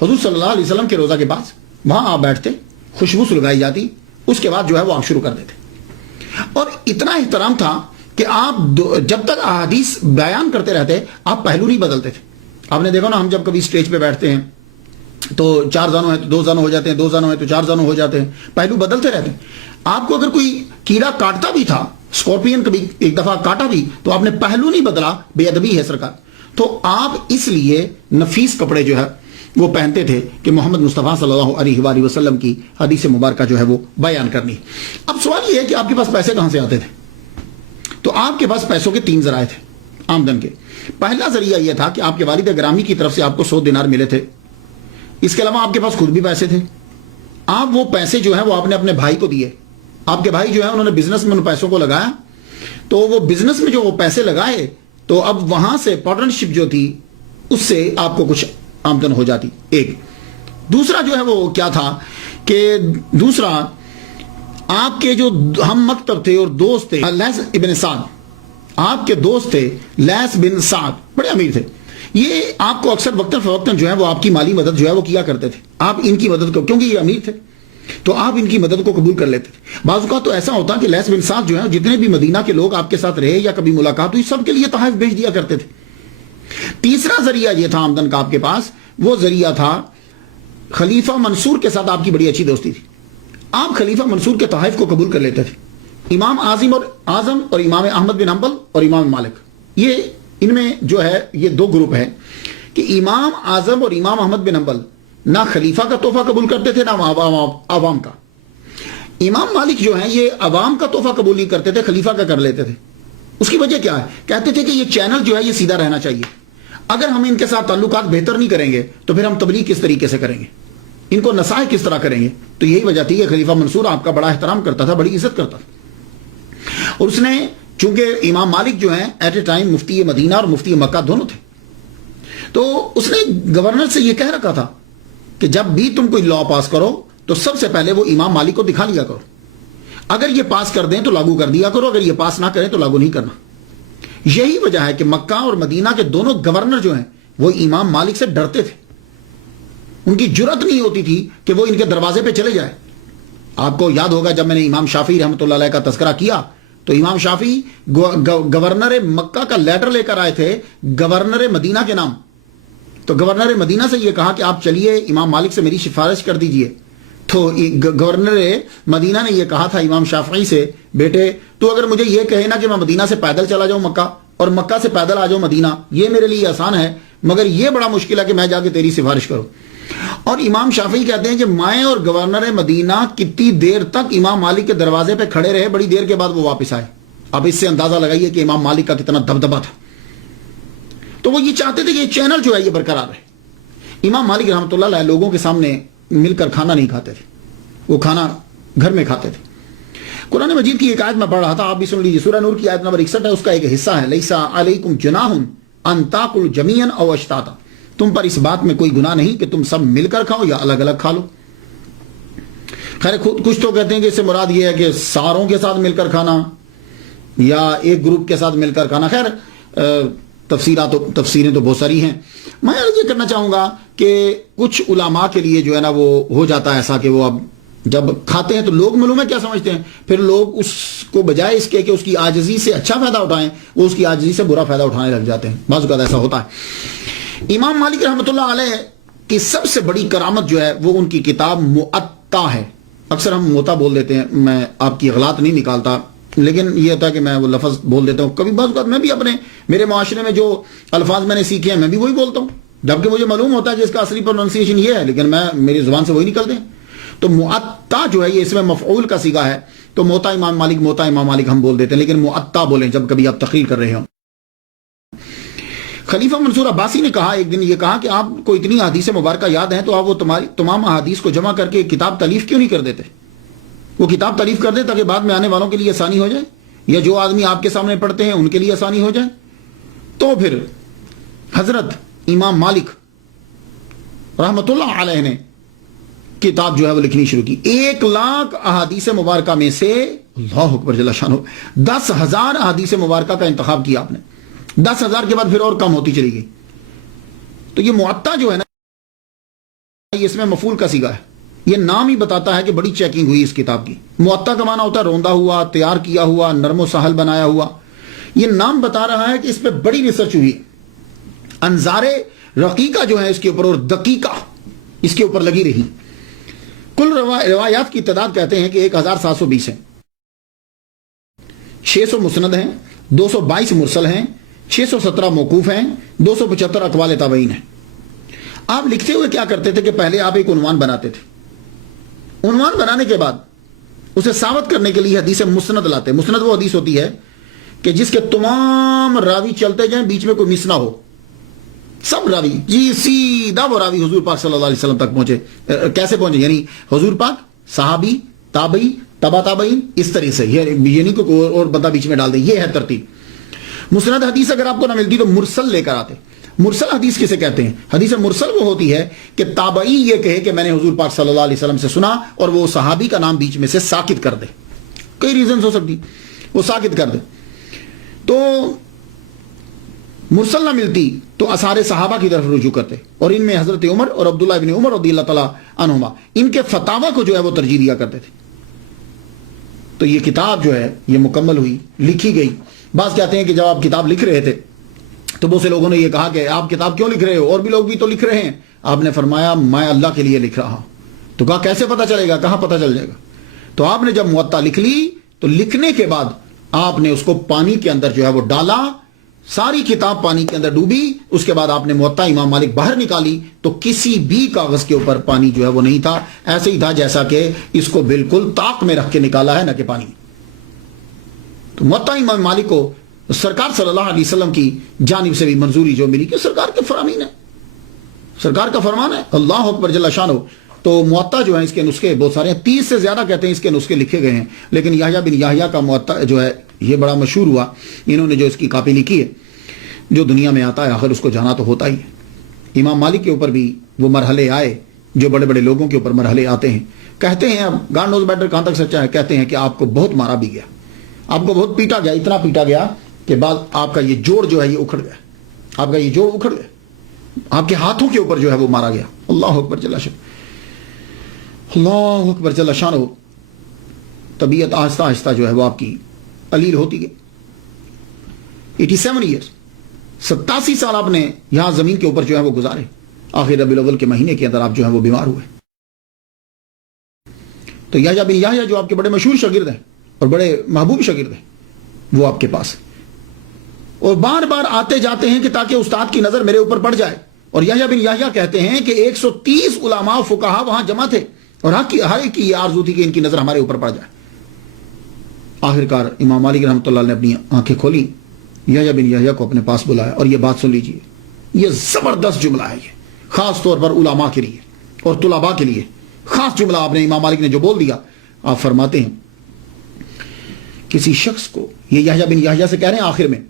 حضور صلی اللہ علیہ وسلم کے روضہ کے پاس، وہاں آپ بیٹھتے، خوشبو سلگائی جاتی، اس کے بعد جو ہے وہ آپ شروع کر دیتے۔ اور اتنا احترام تھا کہ آپ جب تک احادیث بیان کرتے رہتے آپ پہلو نہیں بدلتے تھے۔ آپ نے دیکھا نا، ہم جب کبھی اسٹیج پہ بیٹھتے ہیں تو 4 زانوں ہیں تو 2 زانوں ہو جاتے ہیں، 2 زانوں ہیں تو 4 زانوں ہو جاتے ہیں، پہلو بدلتے رہتے ہیں۔ آپ کو اگر کوئی کیڑا کاٹتا بھی تھا اسکارپین کبھی ایک دفعہ کاٹا بھی تو آپ نے پہلو نہیں بدلا، بے ادبی ہے سرکار. تو آپ اس لیے نفیس کپڑے جو ہے وہ پہنتے تھے کہ محمد مصطفیٰ صلی اللہ علیہ وآلہ وسلم کی حدیث مبارکہ جو ہے وہ بیان کرنی. اب سوال یہ ہے کہ آپ کے پاس پیسے کہاں سے آتے تھے؟ تو آپ کے پاس پیسوں کے 3 ذرائع تھے آمدن کے. پہلا ذریعہ یہ تھا کہ آپ کے والد گرامی کی طرف سے آپ کو 100 دینار ملے تھے. اس کے علاوہ آپ کے پاس خود بھی پیسے تھے. آپ وہ پیسے جو ہیں وہ آپ نے اپنے بھائی کو دیے. آپ کے بھائی جو ہیں انہوں نے بزنس میں ان پیسوں کو لگایا. تو وہ بزنس میں جو وہ پیسے لگائے تو اب وہاں سے پارٹنرشپ جو تھی اس سے آپ کو کچھ آمدن ہو جاتی. ایک دوسرا جو ہے وہ کیا تھا کہ دوسرا آپ کے جو ہم مکتب تھے اور دوست تھے لیث ابن سعد، آپ کے دوست تھے لیث بن سعد، بڑے امیر تھے. یہ آپ کو اکثر وقتاً فوقتاً جو ہے وہ آپ کی مالی مدد جو ہے وہ کیا کرتے تھے. آپ ان کی مدد کو، کیونکہ یہ امیر تھے تو آپ ان کی مدد کو قبول کر لیتے تھے. بعض اوقات تو ایسا ہوتا کہ لیث بن سعد جو ہے جتنے بھی مدینہ کے لوگ آپ کے ساتھ رہے یا کبھی ملاقات ہوئی سب کے لیے تحائف بھیج دیا کرتے تھے. تیسرا ذریعہ یہ تھا آمدن کا آپ کے پاس، وہ ذریعہ تھا خلیفہ منصور کے ساتھ آپ کی بڑی اچھی دوستی تھی. آپ خلیفہ منصور کے تحائف کو قبول کر لیتے تھے. امام اعظم اور امام احمد بن حنبل اور امام مالک، یہ ان میں جو ہے یہ 2 گروپ ہیں کہ امام اعظم اور امام احمد بن حنبل نہ خلیفہ کا تحفہ قبول کرتے تھے نہ عوام کا. امام مالک جو ہیں یہ عوام کا تحفہ قبول نہیں کرتے تھے، خلیفہ کا کر لیتے تھے. اس کی وجہ کیا ہے؟ کہتے تھے کہ یہ چینل جو ہے یہ سیدھا رہنا چاہیے. اگر ہم ان کے ساتھ تعلقات بہتر نہیں کریں گے تو پھر ہم تبلیغ کس طریقے سے کریں گے، ان کو نصائح کس طرح کریں گے. تو یہی وجہ تھی کہ خلیفہ منصور آپ کا بڑا احترام کرتا تھا، بڑی عزت کرتا تھا. اور اس نے چونکہ امام مالک جو ہیں ایٹ اے ٹائم مفتی مدینہ اور مفتی مکہ دونوں تھے، تو اس نے گورنر سے یہ کہہ رکھا تھا کہ جب بھی تم کوئی لا پاس کرو تو سب سے پہلے وہ امام مالک کو دکھا لیا کرو. اگر یہ پاس کر دیں تو لاگو کر دیا کرو، اگر یہ پاس نہ کریں تو لاگو نہیں کرنا. یہی وجہ ہے کہ مکہ اور مدینہ کے دونوں گورنر جو ہیں وہ امام مالک سے ڈرتے تھے. ان کی جرت نہیں ہوتی تھی کہ وہ ان کے دروازے پہ چلے جائے. آپ کو یاد ہوگا جب میں نے امام شافعی رحمۃ اللہ علیہ کا تذکرہ کیا تو امام شافعی گورنر مکہ کا لیٹر لے کر آئے تھے گورنر مدینہ کے نام. تو گورنر مدینہ سے یہ کہا کہ آپ چلیے امام مالک سے میری سفارش کر دیجئے. تو گورنر مدینہ نے یہ کہا تھا امام شافعی سے، بیٹے تو اگر مجھے یہ کہے نا کہ میں مدینہ سے پیدل چلا جاؤں مکہ اور مکہ سے پیدل آ جاؤں مدینہ، یہ میرے لیے آسان ہے، مگر یہ بڑا مشکل ہے کہ میں جا کے تیری سفارش کروں. اور امام شافعی کہتے ہیں کہ میں اور گورنر مدینہ کتنی دیر تک امام مالک کے دروازے پہ کھڑے رہے، بڑی دیر کے بعد وہ واپس آئے. اب اس سے اندازہ لگائیے کہ امام مالک کا کتنا دبدبہ تھا. تو وہ یہ چاہتے تھے کہ یہ چینل جو ہے یہ برقرار رہے. امام مالک رحمۃ اللہ علیہ لوگوں کے سامنے مل کر کھانا نہیں کھاتے تھے، وہ کھانا گھر میں کھاتے تھے. قرآن مجید کی ایک آیت میں پڑھ رہا تھا، آپ بھی سن لیجیے. سورہ نور کی آیت نمبر 61 ہے، اس کا ایک حصہ ہے لیسا علیکم جناح ان تاکلوا جمیعا او اشتاتا، تم پر اس بات میں کوئی گناہ نہیں کہ تم سب مل کر کھاؤ یا الگ الگ کھا لو. خیر کچھ تو کہتے ہیں کہ اس سے مراد یہ ہے کہ ساروں کے ساتھ مل کر کھانا یا ایک گروپ کے ساتھ مل کر کھانا. خیر تفسیریں تو بہت ساری ہیں. میں یہ کرنا چاہوں گا کہ کچھ علماء کے لیے جو ہے نا وہ ہو جاتا ہے ایسا کہ وہ اب جب کھاتے ہیں تو لوگ معلوم ہے کیا سمجھتے ہیں، پھر لوگ اس کو بجائے اس کے کہ اس کی عاجزی سے اچھا فائدہ اٹھائیں وہ اس کی عاجزی سے برا فائدہ اٹھانے لگ جاتے ہیں. بعض اوقات ایسا ہوتا ہے. امام مالک رحمۃ اللہ علیہ کی سب سے بڑی کرامت جو ہے وہ ان کی کتاب موطا ہے. اکثر ہم موطا بول دیتے ہیں، میں آپ کی غلط نہیں نکالتا، لیکن یہ ہوتا ہے کہ میں وہ لفظ بول دیتا ہوں. کبھی بعض اوقات میں بھی میرے معاشرے میں جو الفاظ میں نے سیکھے ہیں میں بھی وہی بولتا ہوں، جبکہ مجھے معلوم ہوتا ہے کہ اس کا اصلی پروننسیشن یہ ہے، لیکن میری زبان سے وہی نکلتے ہیں. تو موطا جو ہے یہ اس میں مفعول کا صیغہ ہے، تو موطا امام مالک ہم بول دیتے ہیں، لیکن موطا بولیں جب کبھی آپ تقریر کر رہے ہوں. خلیفہ منصور عباسی نے کہا ایک دن، یہ کہا کہ آپ کو اتنی احادیث مبارکہ یاد ہیں تو آپ وہ تمام احادیث کو جمع کر کے کتاب تالیف کیوں نہیں کر دیتے؟ وہ کتاب تالیف کر دیں تاکہ بعد میں آنے والوں کے لیے آسانی ہو جائے، یا جو آدمی آپ کے سامنے پڑھتے ہیں ان کے لیے آسانی ہو جائے. تو پھر حضرت امام مالک رحمۃ اللہ علیہ نے کتاب جو ہے وہ لکھنی شروع کی. 1,00,000 احادیث مبارکہ میں سے اللہ اکبر جل شانہ 10,000 احادیث مبارکہ کا انتخاب کیا آپ نے. 10,000 کے بعد پھر اور کم ہوتی چلی گئی. تو یہ موطا جو ہے نا یہ اس میں مفعول کا صیغہ ہے. یہ نام ہی بتاتا ہے کہ بڑی چیکنگ ہوئی اس کتاب کی. موطا کا معنی ہوتا ہے روندا ہوا، تیار کیا ہوا، نرم و سہل بنایا ہوا. یہ نام بتا رہا ہے کہ اس پہ بڑی ریسرچ ہوئی. انظار رقیقہ جو ہے اس کے اوپر اور دقیقہ اس کے اوپر لگی رہی. کل روایات کی تعداد کہتے ہیں کہ 1,720 ہے. 600 مسند ہیں، 222 مرسل ہیں، 617 موقوف ہیں، 275 اقوال تابعین ہیں۔ آپ لکھتے ہوئے کیا کرتے تھے کہ پہلے آپ ایک عنوان بناتے تھے، عنوان بنانے کے بعد اسے ثابت کرنے کے لیے حدیث مسند لاتے۔ مسند وہ حدیث ہوتی ہے کہ جس کے تمام راوی چلتے جائیں، بیچ میں کوئی مس نہ ہو، سب راوی جی سیدھا وہ راوی حضور پاک صلی اللہ علیہ وسلم تک پہنچے۔ کیسے پہنچے؟ یعنی حضور پاک، صحابی، تابعی، تبا تابعین، اس طرح سے، یہ نہیں کہ کوئی اور بندہ بیچ میں ڈال دے، یہ ہے ترتیب۔ مسند حدیث اگر آپ کو نہ ملتی تو مرسل لے کر آتے۔ مرسل حدیث کسے کہتے ہیں؟ حدیث مرسل وہ ہوتی ہے کہ تابعی یہ کہے کہ میں نے حضور پاک صلی اللہ علیہ وسلم سے سنا، اور وہ صحابی کا نام بیچ میں سے ساکت کر دے، کئی ریزنز ہو سکتی، وہ ساکت کر دے۔ تو مرسل نہ ملتی تو آثار صحابہ کی طرف رجوع کرتے، اور ان میں حضرت عمر اور عبداللہ ابن عمر رضی اللہ تعالیٰ عنہما ان کے فتاوی کو جو ہے وہ ترجیح دیا کرتے تھے۔ تو یہ کتاب جو ہے یہ مکمل ہوئی، لکھی گئی۔ بعض کہتے ہیں کہ جب آپ کتاب لکھ رہے تھے تو بہت سے لوگوں نے یہ کہا کہ آپ کتاب کیوں لکھ رہے ہو، اور بھی لوگ بھی تو لکھ رہے ہیں۔ آپ نے فرمایا میں اللہ کے لیے لکھ رہا ہوں۔ تو کہا کیسے پتہ چلے گا، کہاں پتہ چل جائے گا؟ تو آپ نے جب موطا لکھ لی تو لکھنے کے بعد آپ نے اس کو پانی کے اندر جو ہے وہ ڈالا، ساری کتاب پانی کے اندر ڈوبی، اس کے بعد آپ نے موطا امام مالک باہر نکالی تو کسی بھی کاغذ کے اوپر پانی جو ہے وہ نہیں تھا، ایسے ہی تھا جیسا کہ اس کو بالکل طاق میں رکھ کے نکالا ہے، نہ کہ پانی۔ تو موطا امام مالک کو سرکار صلی اللہ علیہ وسلم کی جانب سے بھی منظوری جو ملی کہ سرکار کے فرامین ہے، سرکار کا فرمان ہے، اللہ اکبر جل شانہ۔ تو موطا جو ہے اس کے نسخے بہت سارے ہیں، 30 سے زیادہ کہتے ہیں اس کے نسخے لکھے گئے ہیں، لیکن یحییٰ بن یحییٰ کا موطا جو ہے یہ بڑا مشہور ہوا۔ انہوں نے جو اس کی کاپی لکھی ہے، جو دنیا میں آتا ہے آخر اس کو جانا تو ہوتا ہی ہے۔ امام مالک کے اوپر بھی وہ مرحلے آئے جو بڑے بڑے لوگوں کے اوپر مرحلے آتے ہیں۔ کہتے ہیں، اب گاڈ نوز بیٹر کہاں تک سچا ہے، کہتے ہیں کہ آپ کو بہت مارا بھی گیا، آپ کو بہت پیٹا گیا، اتنا پیٹا گیا کہ بعد آپ کا یہ جوڑ جو ہے یہ اکھڑ گیا، آپ کا یہ جوڑ اکھڑ گیا، آپ کے ہاتھوں کے اوپر جو ہے وہ مارا گیا۔ اللہ اکبر جل شانہ، اللہ اکبر جل شانہ۔ طبیعت آہستہ آہستہ جو ہے وہ آپ کی قلیل ہوتی گئی۔ 87 ایئرس، 87 سال آپ نے یہاں زمین کے اوپر جو ہے وہ گزارے۔ آخر ربیع الاول کے مہینے کے اندر آپ جو ہے وہ بیمار ہوئے۔ تو یحییٰ بن یحییٰ جو آپ کے بڑے مشہور شاگرد ہیں اور بڑے محبوب شاگرد ہیں، وہ آپ کے پاس اور بار بار آتے جاتے ہیں کہ تاکہ استاد کی نظر میرے اوپر پڑ جائے۔ اور یحییٰ بن یحییٰ کہتے ہیں کہ 130 علماء فقہا وہاں جمع تھے، اور ہر ایک کی یہ آرزو تھی کہ ان کی نظر ہمارے اوپر پڑ جائے۔ آخرکار امام مالک رحمۃ اللہ نے اپنی آنکھیں کھولی، یحییٰ بن یحییٰ کو اپنے پاس بلایا، اور یہ بات سن لیجئے، یہ زبردست جملہ ہے، یہ خاص طور پر علماء کے لیے اور طلباء کے لیے خاص جملہ آپ نے امام مالک نے جو بول دیا۔ آپ فرماتے ہیں کسی شخص کو، یہ یحییٰ بن یحییٰ سے کہہ رہے ہیں آخر میں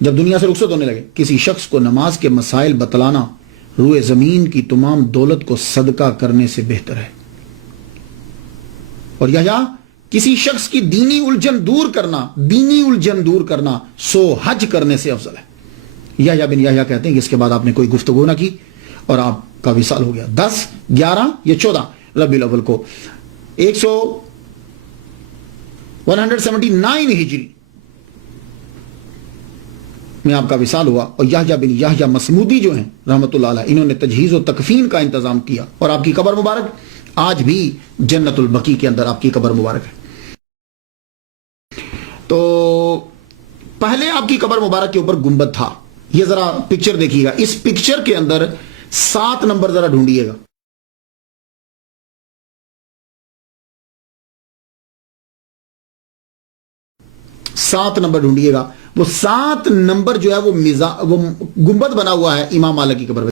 جب دنیا سے رخصت ہونے لگے، کسی شخص کو نماز کے مسائل بتلانا روئے زمین کی تمام دولت کو صدقہ کرنے سے بہتر ہے۔ اور یحییٰ کسی شخص کی دینی الجھن دور کرنا 100 حج کرنے سے افضل ہے۔ یحییٰ بن یحییٰ کہتے ہیں کہ اس کے بعد آپ نے کوئی گفتگو نہ کی اور آپ کا وصال ہو گیا۔ 10، 11 یا 14 ربیع الاول کو 179 ہجری میں آپ کا وصال ہوا، اور یحییٰ بن یحییٰ مصمودی جو ہیں رحمۃ اللہ علیہ، انہوں نے تجہیز و تکفین کا انتظام کیا، اور آپ کی قبر مبارک آج بھی جنت البقیع کے اندر آپ کی قبر مبارک ہے۔ تو پہلے آپ کی قبر مبارک کے اوپر گنبد تھا۔ یہ ذرا پکچر دیکھیے گا، اس پکچر کے اندر 7 نمبر ذرا ڈھونڈیے گا۔ سات نمبر ڈھونڈیے گا، وہ 7 نمبر جو ہے وہ گنبد بنا ہوا ہے امام مالک کی قبر پہ۔